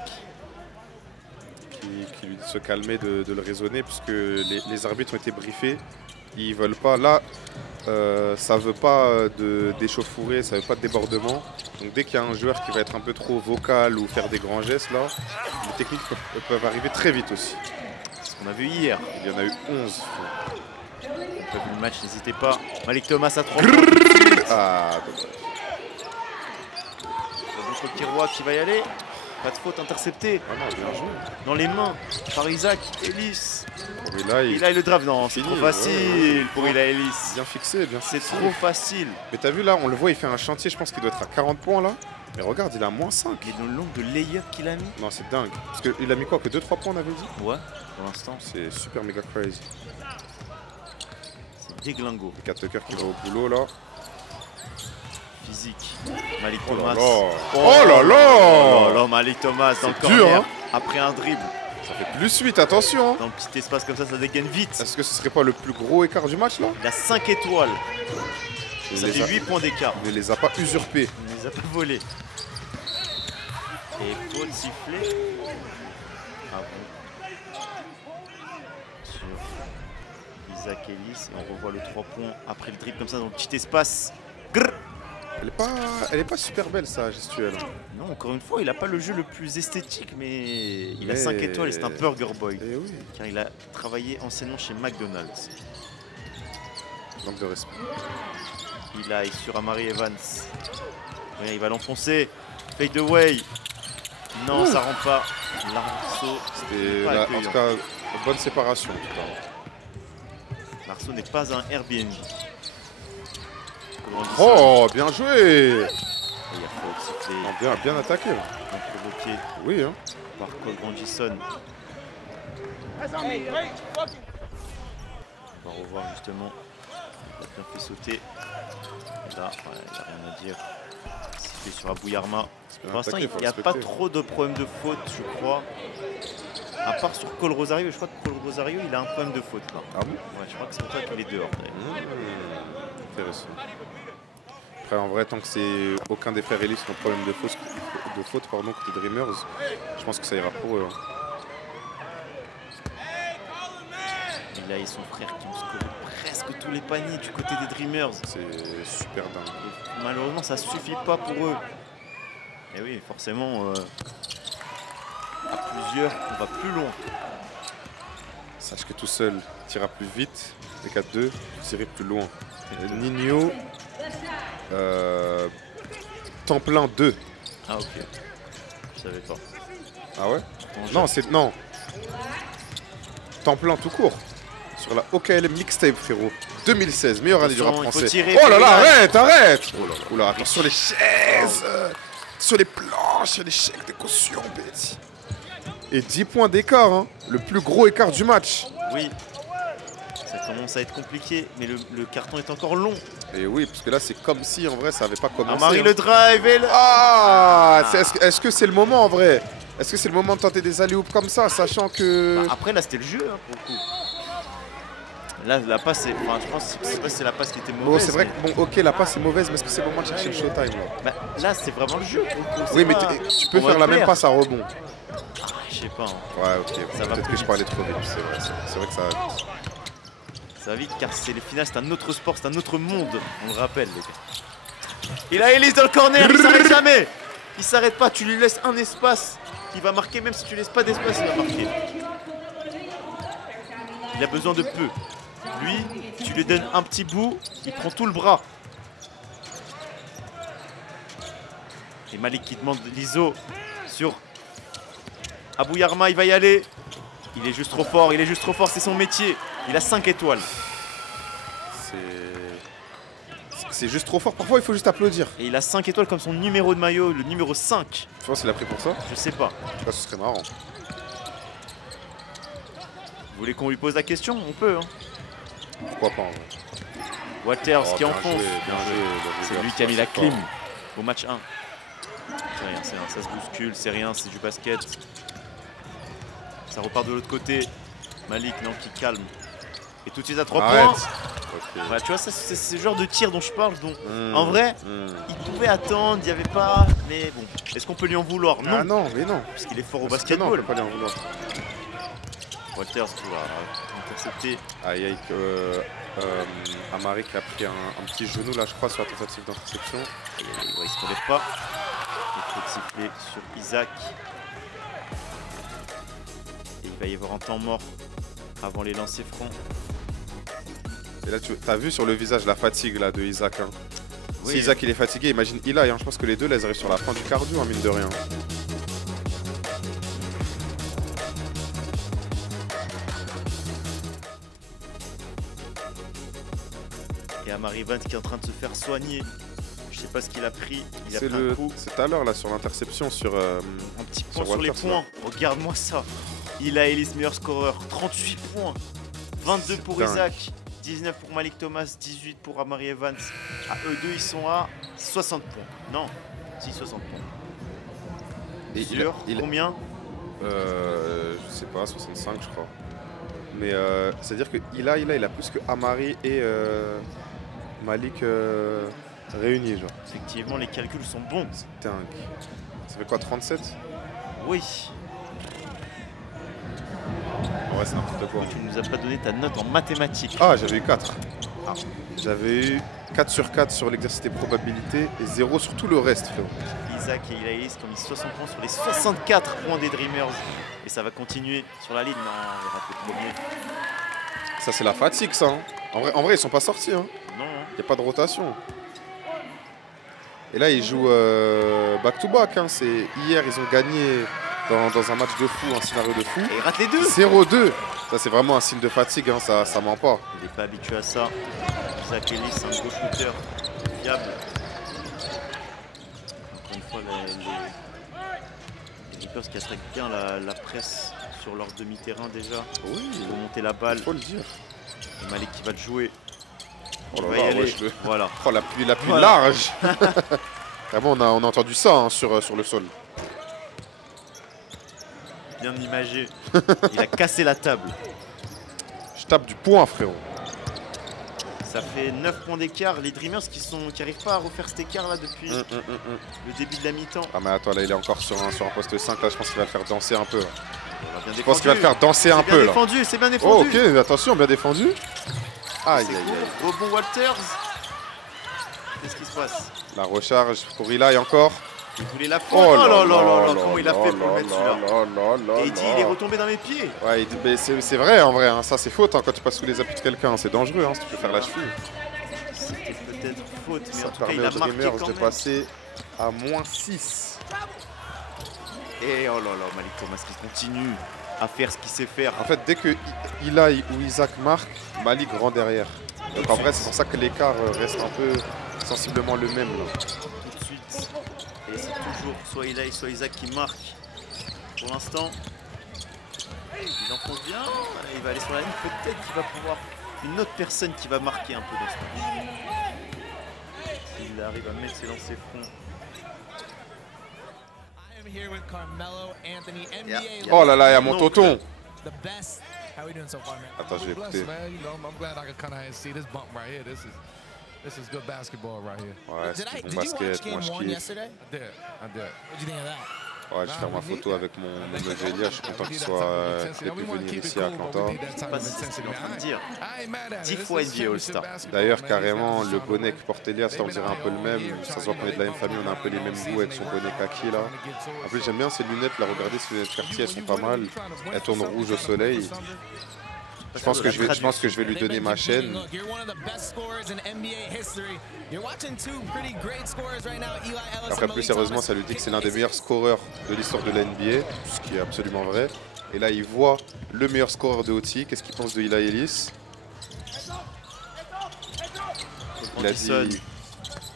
qui lui dit de se calmer, de le raisonner, puisque les arbitres ont été briefés. Ils veulent pas. Là, ça veut pas d'échauffourée, ça veut pas de débordement. Donc dès qu'il y a un joueur qui va être un peu trop vocal ou faire des grands gestes, là, les techniques peuvent arriver très vite aussi. C'est ce qu'on a vu hier. Il y en a eu 11. Vous avez vu le match, n'hésitez pas. Malik Thomas à 3 points. Ah, dommage. Notre Kiroa qui va y aller. Pas de faute interceptée. Ah non, bien joué. Dans les mains par Isaac Ellis. Et là, il a le drive. Non, c'est trop facile pour Eli Ellis. Bien fixé, bien C'est fixé. trop facile. Mais t'as vu là, on le voit, il fait un chantier, je pense qu'il doit être à 40 points là. Mais regarde, il a -5. Et le nombre de layups qu'il a mis. Non, c'est dingue. Parce qu'il a mis quoi, que 2-3 points on avait dit? Ouais, pour l'instant. C'est super méga crazy. C'est déglingo. Mika Tucker qui va au boulot là. Physique. Malik Oh Thomas. là là. Oh là là. Oh là, Malik Thomas dans le C'est corner. dur, hein. Après un dribble. Ça fait +8, attention. Hein. Dans le petit espace comme ça dégaine vite. Est-ce que ce serait pas le plus gros écart du match là? Il a 5 étoiles. Il Ça les fait a- 8 points d'écart. Il ne les a pas usurpés. Il ne les a pas volés. Et faute sifflée. Ah bon. Isaac Ellis. Et on revoit le 3 points après le dribble comme ça dans le petit espace. Grrr. Elle est pas super belle sa gestuelle. Non, encore une fois, il n'a pas le jeu le plus esthétique, mais il a 5 étoiles et c'est un burger boy. Et oui. Car il a travaillé anciennement chez McDonald's. Manque de respect. Il aille sur Amari Evans. Oui, il va l'enfoncer. Fade away. Non, ça rentre pas. L'arceau. C'était en tout cas une bonne séparation. En tout cas. L'arceau n'est pas un Airbnb. Oh, bien joué. Il y a faute, sifflé. Bien attaqué. Donc provoqué Oui, hein. par Cole Grandison. On va revoir justement. Il a bien fait sauter. Là, ouais, il n'y a rien à dire. Sifflé sur Abou Yarma. Pour l'instant, il n'y a pas trop de problèmes de faute, je crois. À part sur Cole Rosario, je crois que Cole Rosario, il a un problème de faute là. Ah bon? Ouais, je crois que c'est pour ça qu'il est dehors. Intéressant. Après, en vrai, tant que c'est aucun des frères Ellis qui ont problème de faute pardon, côté Dreamers, je pense que ça ira pour eux. Et là, il y a son frère qui ont scoré presque tous les paniers du côté des Dreamers. C'est super dingue. Et malheureusement, ça suffit pas pour eux. Et oui, forcément, à plusieurs, on va plus loin. Sache que tout seul, tu iras plus vite, et qu'à deux, tu iras plus loin. Nino, temps plein 2. Ah ok, je savais pas. Ah ouais? Non, c'est... Non. Temps plein tout court. Sur la OKLM Mixtape, frérot. 2016, meilleure année du rap français. Oh là là, arrête! Oh là là, oula, attends, sur les chaises, sur les planches, sur les chèques de caution, Betty. Et 10 points d'écart, hein. Le plus gros écart du match. Oui, ça commence à être compliqué, mais le carton est encore long. Et oui, parce que là, c'est comme si, en vrai, ça n'avait pas commencé. Amari le drive et le... Est-ce que c'est le moment, en vrai? Est-ce que c'est le moment de tenter des alley-oops comme ça, sachant que... Bah, après, là, c'était le jeu, hein, pour le coup. Là, la passe, enfin, je pense que c'est la passe qui était mauvaise. Bon, c'est vrai que, bon, ok, la passe est mauvaise, mais est-ce que c'est le moment de chercher le showtime, là? Bah, là, c'est vraiment le jeu, pour le coup. Oui, mais pas... tu peux faire la même passe à rebond. Ah, je sais pas. Hein. Ouais, ok. Peut-être que je parlais trop vite, c'est vrai que ça va vite. Ça va vite, car c'est les finales, c'est un autre sport, c'est un autre monde, on le rappelle, les gars. Il a Ellis dans le corner, il s'arrête jamais. Il s'arrête pas, tu lui laisses un espace, il va marquer, même si tu laisses pas d'espace, il va marquer. Il a besoin de peu. Lui, tu lui donnes un petit bout, il prend tout le bras. Et Malik qui demande l'ISO sur Abou Yarma, il va y aller. Il est juste trop fort, c'est son métier. Il a 5 étoiles. C'est juste trop fort, parfois il faut juste applaudir. Et il a 5 étoiles comme son numéro de maillot, le numéro 5. Tu penses qu'il a pris pour ça? Je sais pas. En tout cas, ce serait marrant. Vous voulez qu'on lui pose la question? On peut. Hein. Pourquoi pas en vrai. Walters qui bien enfonce. joué, C'est lui qui a mis la clim au match 1. C'est rien, ça se bouscule, c'est rien, c'est du basket. Ça repart de l'autre côté. Malik, non, qui calme. Et tout de suite à 3 points. Okay. Voilà, tu vois, ça, c'est ce genre de tir dont je parle. Donc, en vrai, il pouvait attendre, il n'y avait pas. Mais bon, est-ce qu'on peut lui en vouloir? Non. Ah non, mais non. Parce qu'il est fort au Parce que non, on basketball. peut pas lui en vouloir. Walters qui va intercepter. Aïe aïe, Amari qui a pris un petit genou là, je crois, sur la tentative d'interception. Il ne se relève pas. Il faut siffler sur Isaac. Et il va y avoir un temps mort avant les lancers francs. Et là, tu as vu sur le visage la fatigue là, de Isaac. Hein. Oui, si Isaac il est fatigué, imagine Eli. Hein. Je pense que les deux, là, ils arrivent sur la fin du cardio, hein, mine de rien. Et Amari Evans qui est en train de se faire soigner. Je sais pas ce qu'il a pris. Il a C'est pris un coup. tout à l'heure là sur l'interception sur. Un petit point sur les Walters, points. Regarde-moi ça. Il a Ellis meilleur scoreur. 38 points. 22 pour dingue. Isaac. 19 pour Malik Thomas. 18 pour Amari Evans. À eux deux, ils sont à 60 points. Non, si 60 points. Et Sur combien? Je sais pas, 65 je crois. Mais c'est-à-dire que il a plus que Amari et Malik réunis genre. Effectivement, les calculs sont bons. C'est dingue. Ça fait quoi, 37? Oui. Ouais, c'est n'importe quoi. Tu nous as pas donné ta note en mathématiques. Ah, j'avais eu 4. Ah. J'avais eu 4 sur 4 sur l'exercice des probabilités et 0 sur tout le reste, frérot. Isaac et Ilaïs qui ont mis 60 points sur les 64 points des Dreamers. Et ça va continuer sur la ligne. Non, on va rater le premier. Ça, c'est la fatigue, ça. Hein. En vrai, ils sont pas sortis. Hein. Non. Il n'y a pas de rotation. Et là, ils jouent back-to-back. Hein. Hier, ils ont gagné dans un match de fou, un scénario de fou. Et il rate les deux. 0-2. Ça, c'est vraiment un signe de fatigue. Hein. Ça ment pas. Il n'est pas habitué à ça. Isaac Ellis, un gros shooter fiable. Encore une fois, les Clippers qui attaquent bien la presse sur leur demi-terrain déjà. Oui, Pour monter la balle. il faut le dire. Et Malik qui va le jouer. Oh là Il va là, y aller. wesh, le- Voilà. Oh, la pluie Voilà. large. Vraiment, on a entendu ça hein, sur le sol. Bien imagé. Il a cassé la table. Je tape du poing, frérot. Ça fait 9 points d'écart. Les Dreamers qui n'arrivent pas à refaire cet écart là depuis le début de la mi-temps. Ah mais attends, là il est encore sur un poste 5, là je pense qu'il va le faire danser un peu. Là. On a bien Je pense qu'il va le faire danser un C'est bien peu là. défendu, c'est bien Oh défendu. ok, attention, bien défendu. Aïe C'est aïe aïe. cool. Rebond Walters. Qu'est-ce qui se passe? La recharge pour Eli encore. Il voulait la faute. Oh là là là là, comment il a fait pour le mettre celui-là? celui-là. Et il dit il est retombé dans mes pieds. Ouais, il dit, mais c'est vrai en vrai, hein. Ça c'est faute hein, quand tu passes sous les appuis de quelqu'un, c'est dangereux hein, si tu peux faire la cheville. C'était peut-être faute, mais Ça en tout cas permet il a aux marqué Dreamers quand de même. passer à -6. Et oh là là, Malik Thomas qui continue à faire ce qu'il sait faire. En fait, dès que Eli ou Isaac marque, Malik rend derrière. Donc en vrai, c'est pour ça que l'écart reste un peu sensiblement le même là. Tout de suite. Et c'est toujours soit Eli, soit Isaac qui marque. Pour l'instant, il enfonce bien. Il va aller sur la ligne. Peut-être qu'il va pouvoir. Une autre personne qui va marquer un peu dans ce match. S'il arrive à mettre ses lancers francs. Oh là là, il y a mon Non, tonton. The best. How are we doing so far, man? Attends, je vais Bless, écouter. man. You know, I'm glad I could come out and see this bump right here. This is good basketball right here. Ouais, Did c'est you bon watch basket, game moi je 1 kiffe. yesterday? I did. What'd you think of that? Ouais, je vais faire ma photo avec mon neveu Elia, je suis content qu'il soit qu'il ait pu venir ici à Atlanta. Je sais pas si c'est ce qu'il est en train de dire. 10 10 fois NBA All-Star. D'ailleurs, carrément, le bonnet que porte Elia, ça on dirait un peu le même. Ça se voit qu'on est de la même famille, on a un peu les mêmes goûts avec son bonnet kaki là. En plus, j'aime bien ces lunettes là, regardez ces lunettes Cartier, elles sont pas mal. Elles tournent rouge au soleil. Je pense que je vais lui donner ma chaîne. Look, you're one of the best scorers in NBA history. You're watching two pretty great scorers right now, Eli Ellis Après, and plus Malik sérieusement, Thomas. ça lui dit que c'est l'un des meilleurs scoreurs de l'histoire de la NBA, ce qui est absolument vrai. Et là, il voit le meilleur scoreur de OT. Qu'est-ce qu'il pense de Eli Ellis?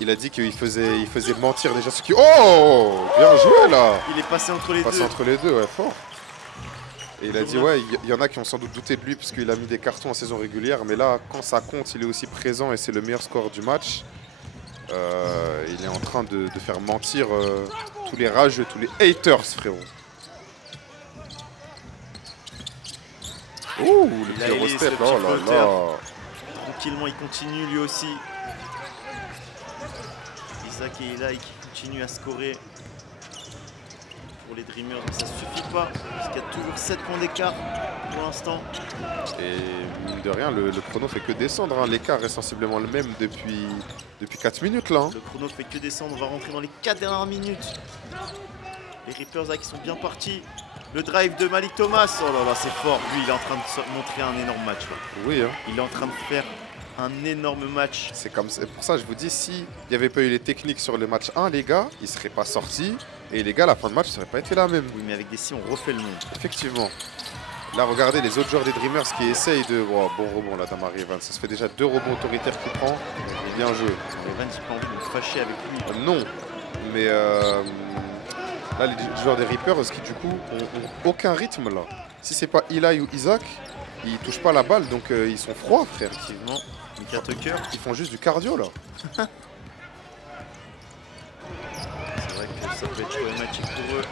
Il a dit qu'il faisait mentir déjà ceux qui... Oh, bien joué là. Il est passé entre les Passé deux. entre les deux, ouais, fort. Et il a dit, ouais, il y en a qui ont sans doute douté de lui parce qu'il a mis des cartons en saison régulière. Mais là, quand ça compte, il est aussi présent et c'est le meilleur scoreur du match. Il est en train de faire mentir tous les rageux, tous les haters, frérot. Ouh, le Il a petit Ellis, Eurostep, le petit oh là là. flotteur. Tranquillement, il continue lui aussi. Isaac et Eli qui continuent à scorer pour les Dreamers, mais ça suffit pas, parce qu'il y a toujours 7 points d'écart pour l'instant. Et mine de rien, le chrono fait que descendre. Hein. L'écart est sensiblement le même depuis 4 minutes là. Hein. Le chrono fait que descendre, on va rentrer dans les 4 dernières minutes. Les Reapers là qui sont bien partis. Le drive de Malik Thomas, oh là là, c'est fort. Lui, il est en train de montrer un énorme match. Là. Oui, hein. Il est en train de faire un énorme match. C'est pour ça que je vous dis, s'il n'y avait pas eu les techniques sur le match 1, les gars, ils ne seraient pas sortis. Et les gars, la fin de match, ça n'aurait pas été la même. Oui, mais avec des si, on refait le monde. Effectivement. Là, regardez les autres joueurs des Dreamers qui essayent de... Oh, bon rebond là, Damari Evans. Ça se fait déjà 2 rebonds autoritaires qu'il prend. Bien joué. Evans, il pas envie de me fâcher avec lui. Non. Mais là, les joueurs des Reapers, qui du coup, ont aucun rythme là. Si c'est pas Eli ou Isaac, ils touchent pas la balle, donc ils sont froids, frère. Effectivement, Mika Tucker. Ils font juste du cardio là. C'est vrai que ça peut être problématique pour eux.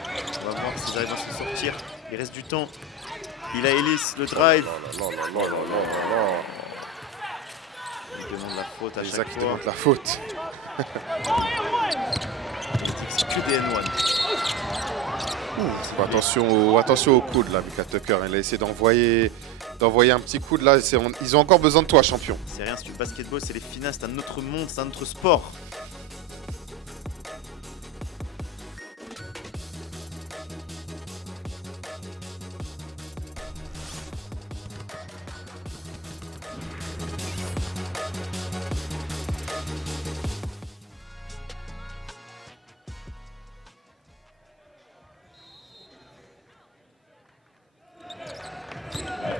On va voir s'ils arrivent à s'en sortir. Il reste du temps. Il a Ellis, le drive. Il demande la faute à Isaac chaque qui fois. demande la faute. C'est que des N1. Attention au coude là, Mika Tucker. Il a essayé d'envoyer un petit coude là. Ils ont encore besoin de toi, champion. C'est rien, c'est du basketball, c'est les finales, c'est un autre monde, c'est un autre sport.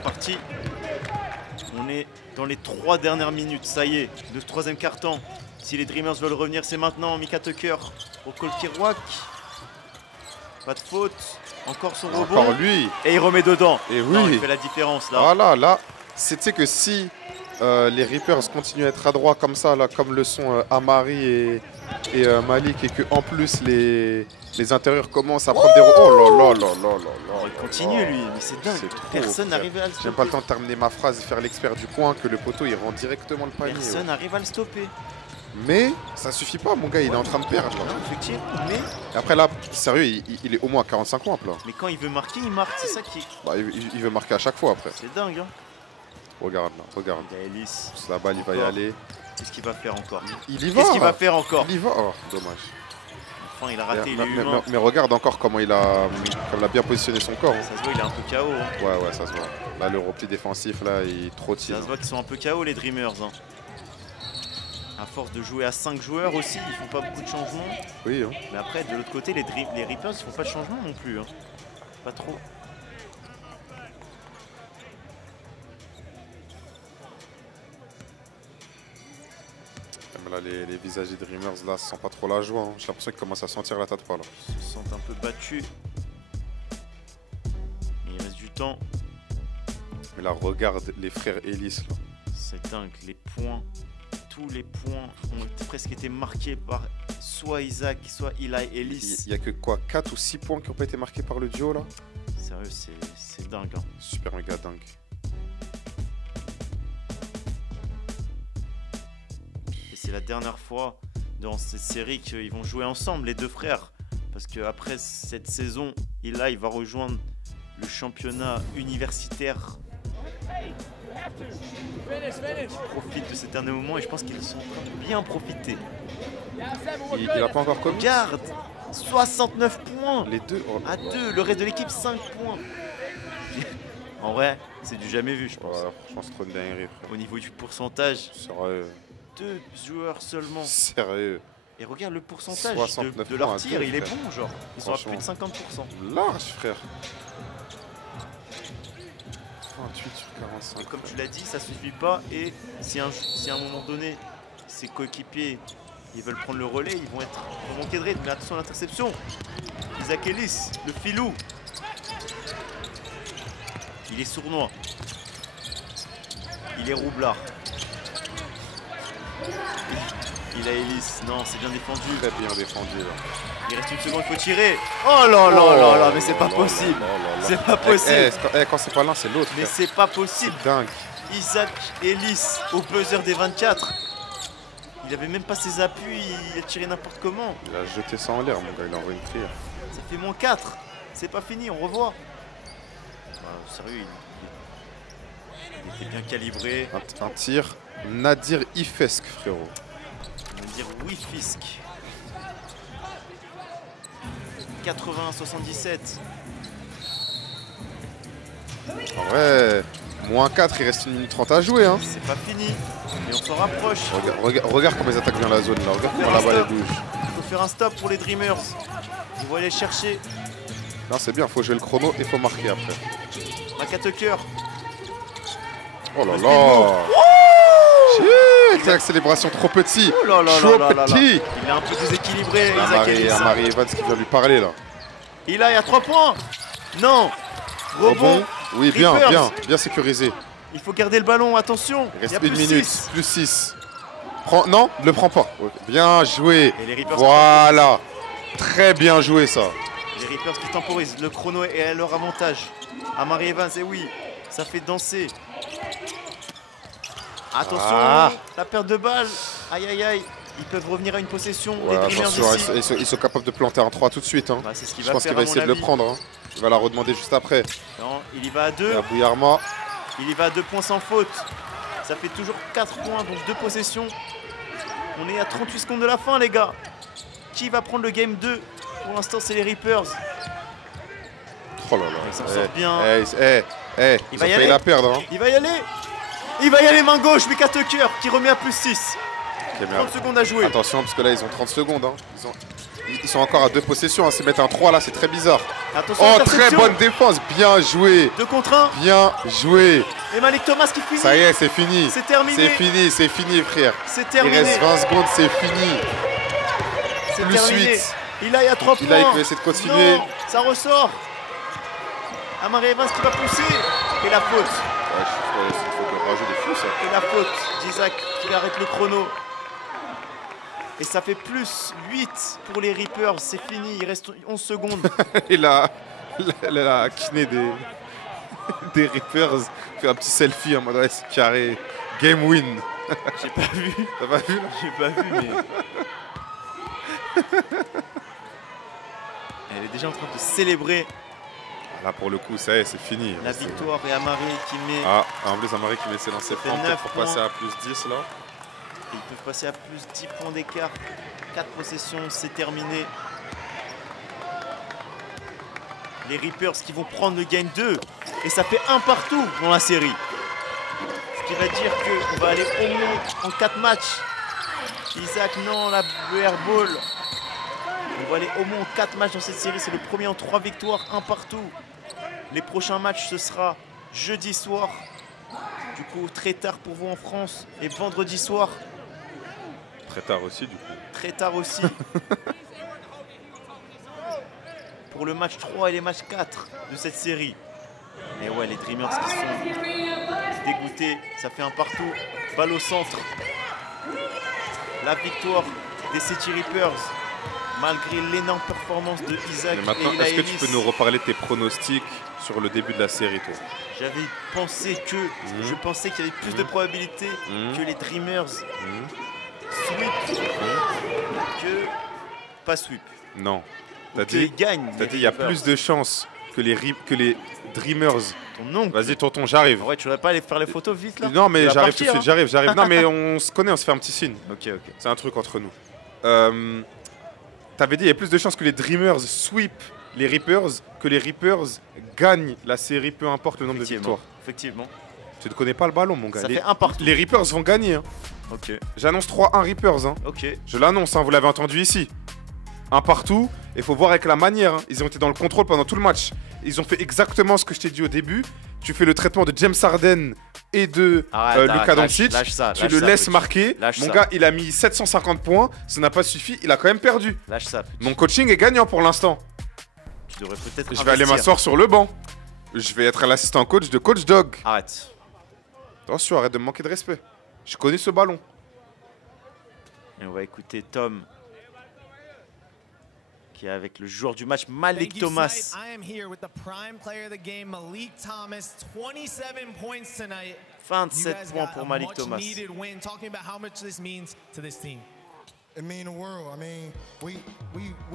Parti. On est dans les 3 dernières minutes, ça y est, le 3e quart-temps. Si les Dreamers veulent revenir, c'est maintenant. Mika Tucker au Kolkiroak. Pas de faute. Encore son rebond. Encore lui. Et il remet dedans. Et oui. Non, il fait la différence là. Voilà, là, c'était que si les Reapers continuent à être adroits comme ça, là, comme le sont Amari et Malik, et que en plus les intérieurs commencent à prendre des... Oh là là là là là là. Il continue lui, mais c'est dingue. Personne n'arrive à le stopper. J'ai pas le temps de terminer ma phrase et faire l'expert du coin que le poteau il rend directement le panier. Personne n'arrive à le stopper. Mais ça suffit pas, mon gars, il est en train de perdre. Là. Effectivement, mais... Après là, sérieux, il est au moins à 45 points là. Mais quand il veut marquer, il marque, c'est ça qui... Bah, il veut marquer à chaque fois après. C'est dingue, hein. Regarde là, regarde. Il y a Ellis. La balle, il va y aller. Qu'est-ce qu'il va faire encore? Il y va. Qu'est-ce qu'il va faire encore? Il y va. Oh, dommage. Enfin, il a raté, il est humain. Mais regarde encore comment il a bien positionné son corps. Ça se voit, il est un peu KO. Hein. Ouais, ça se voit. Là, le repli défensif, là, il trottine. Ça se voit qu'ils sont un peu KO, les Dreamers. Hein. À force de jouer à 5 joueurs aussi, ils font pas beaucoup de changements. Oui. Hein. Mais après, de l'autre côté, les Reapers, ils font pas de changement non plus. Hein. Pas trop. Là, les visages des Dreamers, là, ça sent pas trop la joie. Hein. J'ai l'impression qu'ils commencent à sentir la tête pas là. Ils se sentent un peu battus. Il reste du temps. Mais là, regarde les frères Ellis là. C'est dingue, les points, tous les points ont presque été marqués par soit Isaac, soit Eli Ellis. Il y a que quoi, 4 ou 6 points qui ont pas été marqués par le duo là. Sérieux, c'est dingue. Hein. Super méga dingue. C'est la dernière fois dans cette série qu'ils vont jouer ensemble, les deux frères. Parce qu'après cette saison, il va rejoindre le championnat universitaire. Ils profitent de cet dernier moment et je pense qu'ils sont en train de bien profiter. Il n'a pas encore commis. Regarde, 69 points. Les deux à 2, le reste de l'équipe 5 points. En vrai, c'est du jamais vu, je pense. Ouais, franchement, c'est trop une dinguerie. Au niveau du pourcentage. Sérieux. 2 joueurs seulement. Sérieux. Et regarde le pourcentage de leur points tir, il est frère. bon, genre. Ils sont à plus de 50%. Large, frère. 28 sur 45. Et comme tu l'as dit, ça suffit pas. Et si à un moment donné, ses coéquipiers ils veulent prendre le relais, ils vont être remontés de rythme. Mais attention à l'interception. Isaac Ellis, le filou. Il est sournois. Il est roublard. Il a Ellis. Non, c'est bien défendu. Très bien défendu là. Il reste une seconde, il faut tirer. Oh là là là là, mais c'est pas possible. C'est pas possible. Quand c'est pas l'un, c'est l'autre. Mais c'est pas possible. Dingue. Isaac Ellis au buzzer des 24. Il avait même pas ses appuis, il a tiré n'importe comment. Il a jeté ça en l'air, mon gars, il a envoyé une prière. Ça fait moins 4. C'est pas fini, on revoit. Sérieux, il était bien calibré. Un tir Nadir Ifesque, frérot. Nadir Wifisk. 80-77. En vrai, moins 4, il reste 1 minute 30 à jouer. Hein. C'est pas fini, mais on s'en rapproche. Regarde comment ils attaquent bien la zone là. Regarde comment la balle bouge. Il faut faire un stop pour les Dreamers. Ils vont aller chercher. Non, c'est bien, il faut jouer le chrono et il faut marquer après. Mika Tucker. Oh là là. Shit, la célébration trop petit. Oh là là trop là là petit. Là. Il est un peu déséquilibré, Isaac Ellis. Amari Evans qui vient lui parler là. Il a 3 points. Non. Rebond. Oui, bien sécurisé. Il faut garder le ballon, attention. Il reste 1 minute, plus 6. Non, ne le prends pas. Bien joué. Et voilà. Très bien joué ça. Les Reapers qui temporisent. Le chrono est à leur avantage. Amari Evans, et oui, ça fait danser. Attention, la perte de balle. Aïe aïe aïe. Ils peuvent revenir à une possession Ouais, des Dreamers attention, ici. ils sont capables de planter un 3 tout de suite. Hein. Bah, c'est ce qu'il Je va pense faire, qu'il va à mon essayer de le avis. prendre. Hein. Il va la redemander juste après. Non, il y va à 2. Et Abouyarma. Il y va à 2 points sans faute. Ça fait toujours 4 points, donc 2 possessions. On est à 38 secondes de la fin, les gars. Qui va prendre le game 2? Pour l'instant, c'est les Reapers. Oh là là. Ils s'en sortent bien. Il Il ils va ont y failli aller. la perdre. Hein. Il va y aller. Il va y aller, main gauche, Mika Tucker, qui remet à plus 6. Ok, 30 secondes à jouer. attention, parce que là, ils ont 30 secondes. Hein. Ils sont encore à 2 possessions. Hein. Se mettre un 3 là, c'est très bizarre. Attention, Oh, très interception. bonne défense. Bien joué. 2 contre 1. Bien joué. Et Malik Thomas qui finit. Ça y est, c'est fini. C'est terminé. C'est fini, frère. C'est Il terminé. reste 20 secondes, c'est fini. C'est plus terminé. 8. Il a 3 Il points. a essayer de continuer. Non, ça ressort. Amari Evans qui va pousser. Et la faute. Ouais, il faut que rajouter des fous, ça. Et la faute d'Isaac qui arrête le chrono. Et ça fait plus 8 pour les Reapers. C'est fini, il reste 11 secondes. Et la kiné des Reapers fait un petit selfie en mode ouais, c'est carré. Game win. J'ai pas vu. T'as pas vu là? J'ai pas vu, mais. Elle est déjà en train de célébrer Là pour le coup, ça y est, c'est fini. la victoire et Amari qui met. Ah, en plus Amari qui met ses lancers fait francs 9 pour points. passer à plus 10 là. Ils peuvent passer à plus 10 points d'écart. 4 possessions, c'est terminé. Les Reapers qui vont prendre le game 2. Et ça fait 1 partout dans la série. Ce qui va dire qu'on va aller au moins en 4 matchs. Isaac, non, la airball. On va aller au moins en 4 matchs dans cette série. C'est le premier en 3 victoires, 1 partout. Les prochains matchs, ce sera jeudi soir. Du coup, très tard pour vous en France. Et vendredi soir. Très tard aussi du coup. Très tard aussi. Pour le match 3 et les matchs 4 de cette série. Et ouais, les Dreamers qui sont dégoûtés. Ça fait 1 partout. Balle au centre. La victoire des City Reapers. Malgré l'énorme performance de Isaac Mais maintenant, et est-ce que Ilaelis. tu peux nous reparler de tes pronostics sur le début de la série, toi? J'avais pensé que je pensais qu'il y avait plus de probabilités que les Dreamers sweep que pas sweep. Non. T'as Qu'ils dit, gagnent. t'as dit il y a plus de chances que les Dreamers. Ton oncle. Vas-y, tonton, j'arrive. Ouais, tu voudrais pas aller faire les photos vite là? Non, mais Tu vas j'arrive tout de partir, suite, j'arrive. Non, mais on se connaît, on se fait un petit signe. Ok, ok. C'est un truc entre nous. T'avais dit il y a plus de chances que les Dreamers sweep les Reapers que les Reapers gagnent la série, peu importe le nombre de victoires. Effectivement. Tu ne connais pas le ballon, mon gars. Ça fait 1 partout. Les Reapers vont gagner. Hein. Ok, J'annonce 3-1 Reapers. Hein. ok. Je l'annonce, hein, vous l'avez entendu ici. 1 partout. Il faut voir avec la manière. Hein. Ils ont été dans le contrôle pendant tout le match. Ils ont fait exactement ce que je t'ai dit au début. Tu fais le traitement de James Harden et de Arrête, Luka arrête, Doncic. lâche ça, Tu lâche le ça, laisses petit. marquer. Lâche Mon ça. gars, il a mis 750 points. Ça n'a pas suffi. Il a quand même perdu. Lâche ça. Petit. Mon coaching est gagnant pour l'instant. Tu devrais peut-être. Je vais aller investir. m'asseoir sur le banc. Je vais être l'assistant coach de Coach Dog. Arrête. Attention, arrête de me manquer de respect. Je connais ce ballon. Et on va écouter Tom. Qui est avec le joueur du match, Malik Thank you, Thomas. Snipe. I am here with the prime player of the game, Malik Thomas. 27 points tonight. You 27 guys points got pour a Malik much Thomas. needed win. Talking about how much this means to this team. It mean the world. I mean, we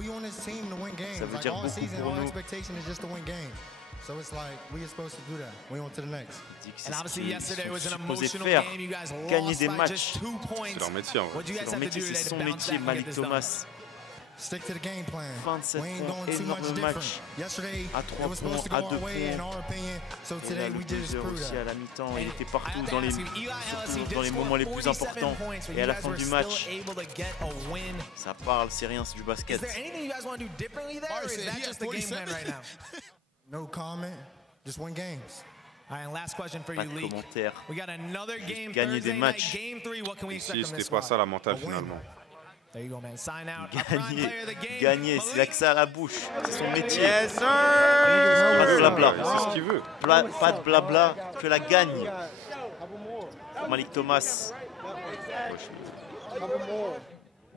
on this team to win games. Ça veut Like dire all beaucoup season, pour our nous. expectation is just to win games. So it's like we are supposed to do that. We on to the next. Il dit que c'est And ce obviously, qu'ils yesterday was sont an supposés emotional faire. game. You guys Gagner lost des by matchs. just 2 points. C'est leur métier, en vrai. What do you guys Leur have to métier, do c'est today to son bounce métier, back and get Malik this done? Thomas. Stick to the game plan. 27 We ain't points, doing too much énorme different. match. Yesterday, À it 3 was supposed to points, à go 2 our way, in points. our opinion. So Et là, today le we just buzzer screwed aussi up. à la mi-temps. Il était I partout have to dans les, ask you, Eli Ellis, he surtout did dans les score moments les plus 47 importants. points, but Et you à la guys fin were du still match, able to get a win. ça parle, c'est rien, c'est du Is basket. there anything you guys want to do differently there, or is that just the game plan right now? No comment. Just win games. All right, and last question for Pas you, de Leak. commentaires. We got another game gagner des Thursday night, matchs. game 3. What can we expect Si, from c'était this pas squad? ça la mentale finalement. There you go, man. Sign out. Our prime Gagner, player of the game, gagner, c'est là que ça à la bouche. C'est son métier. Yes, sir. Pas de blabla. C'est ce qu'il veut. Pas de blabla, que la gagne. Pour Malik Thomas.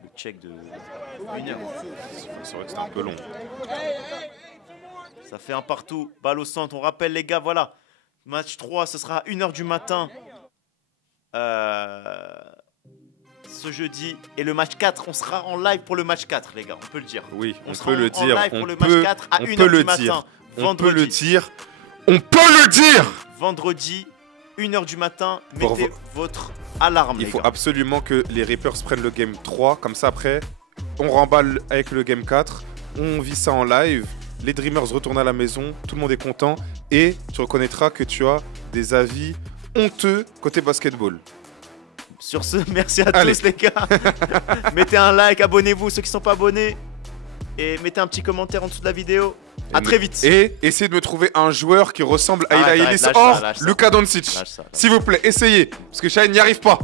Le check de 1 heure. C'est vrai que c'était un peu long. Ça fait 1 partout. Balle au centre. On rappelle les gars, voilà. Match 3, ce sera à 1h du matin. ce jeudi. Et le match 4, on sera en live pour le match 4, les gars. On peut le dire. Oui, On on sera peut le en dire. live On pour le match peut 4 à on 1h peut du le matin. dire. On peut le Vendredi. dire. On peut le dire. Vendredi, 1h du matin. Pour Mettez votre alarme, Il les faut gars. absolument que les Reapers prennent le game 3. Comme ça, après, on remballe avec le game 4. On vit ça en live. Les Dreamers retournent à la maison. Tout le monde est content. Et tu reconnaîtras que tu as des avis honteux côté basketball. Sur ce, merci à Allez. tous, les gars. Mettez un like, abonnez-vous, ceux qui ne sont pas abonnés. Et mettez un petit commentaire en dessous de la vidéo. À très vite. Et essayez de me trouver un joueur qui ressemble à Arrête, Ilaïlis arrête, lâche hors ça, lâche ça. Luka Doncic. Lâche ça, lâche ça. S'il vous plaît, essayez. Parce que Shine n'y arrive pas.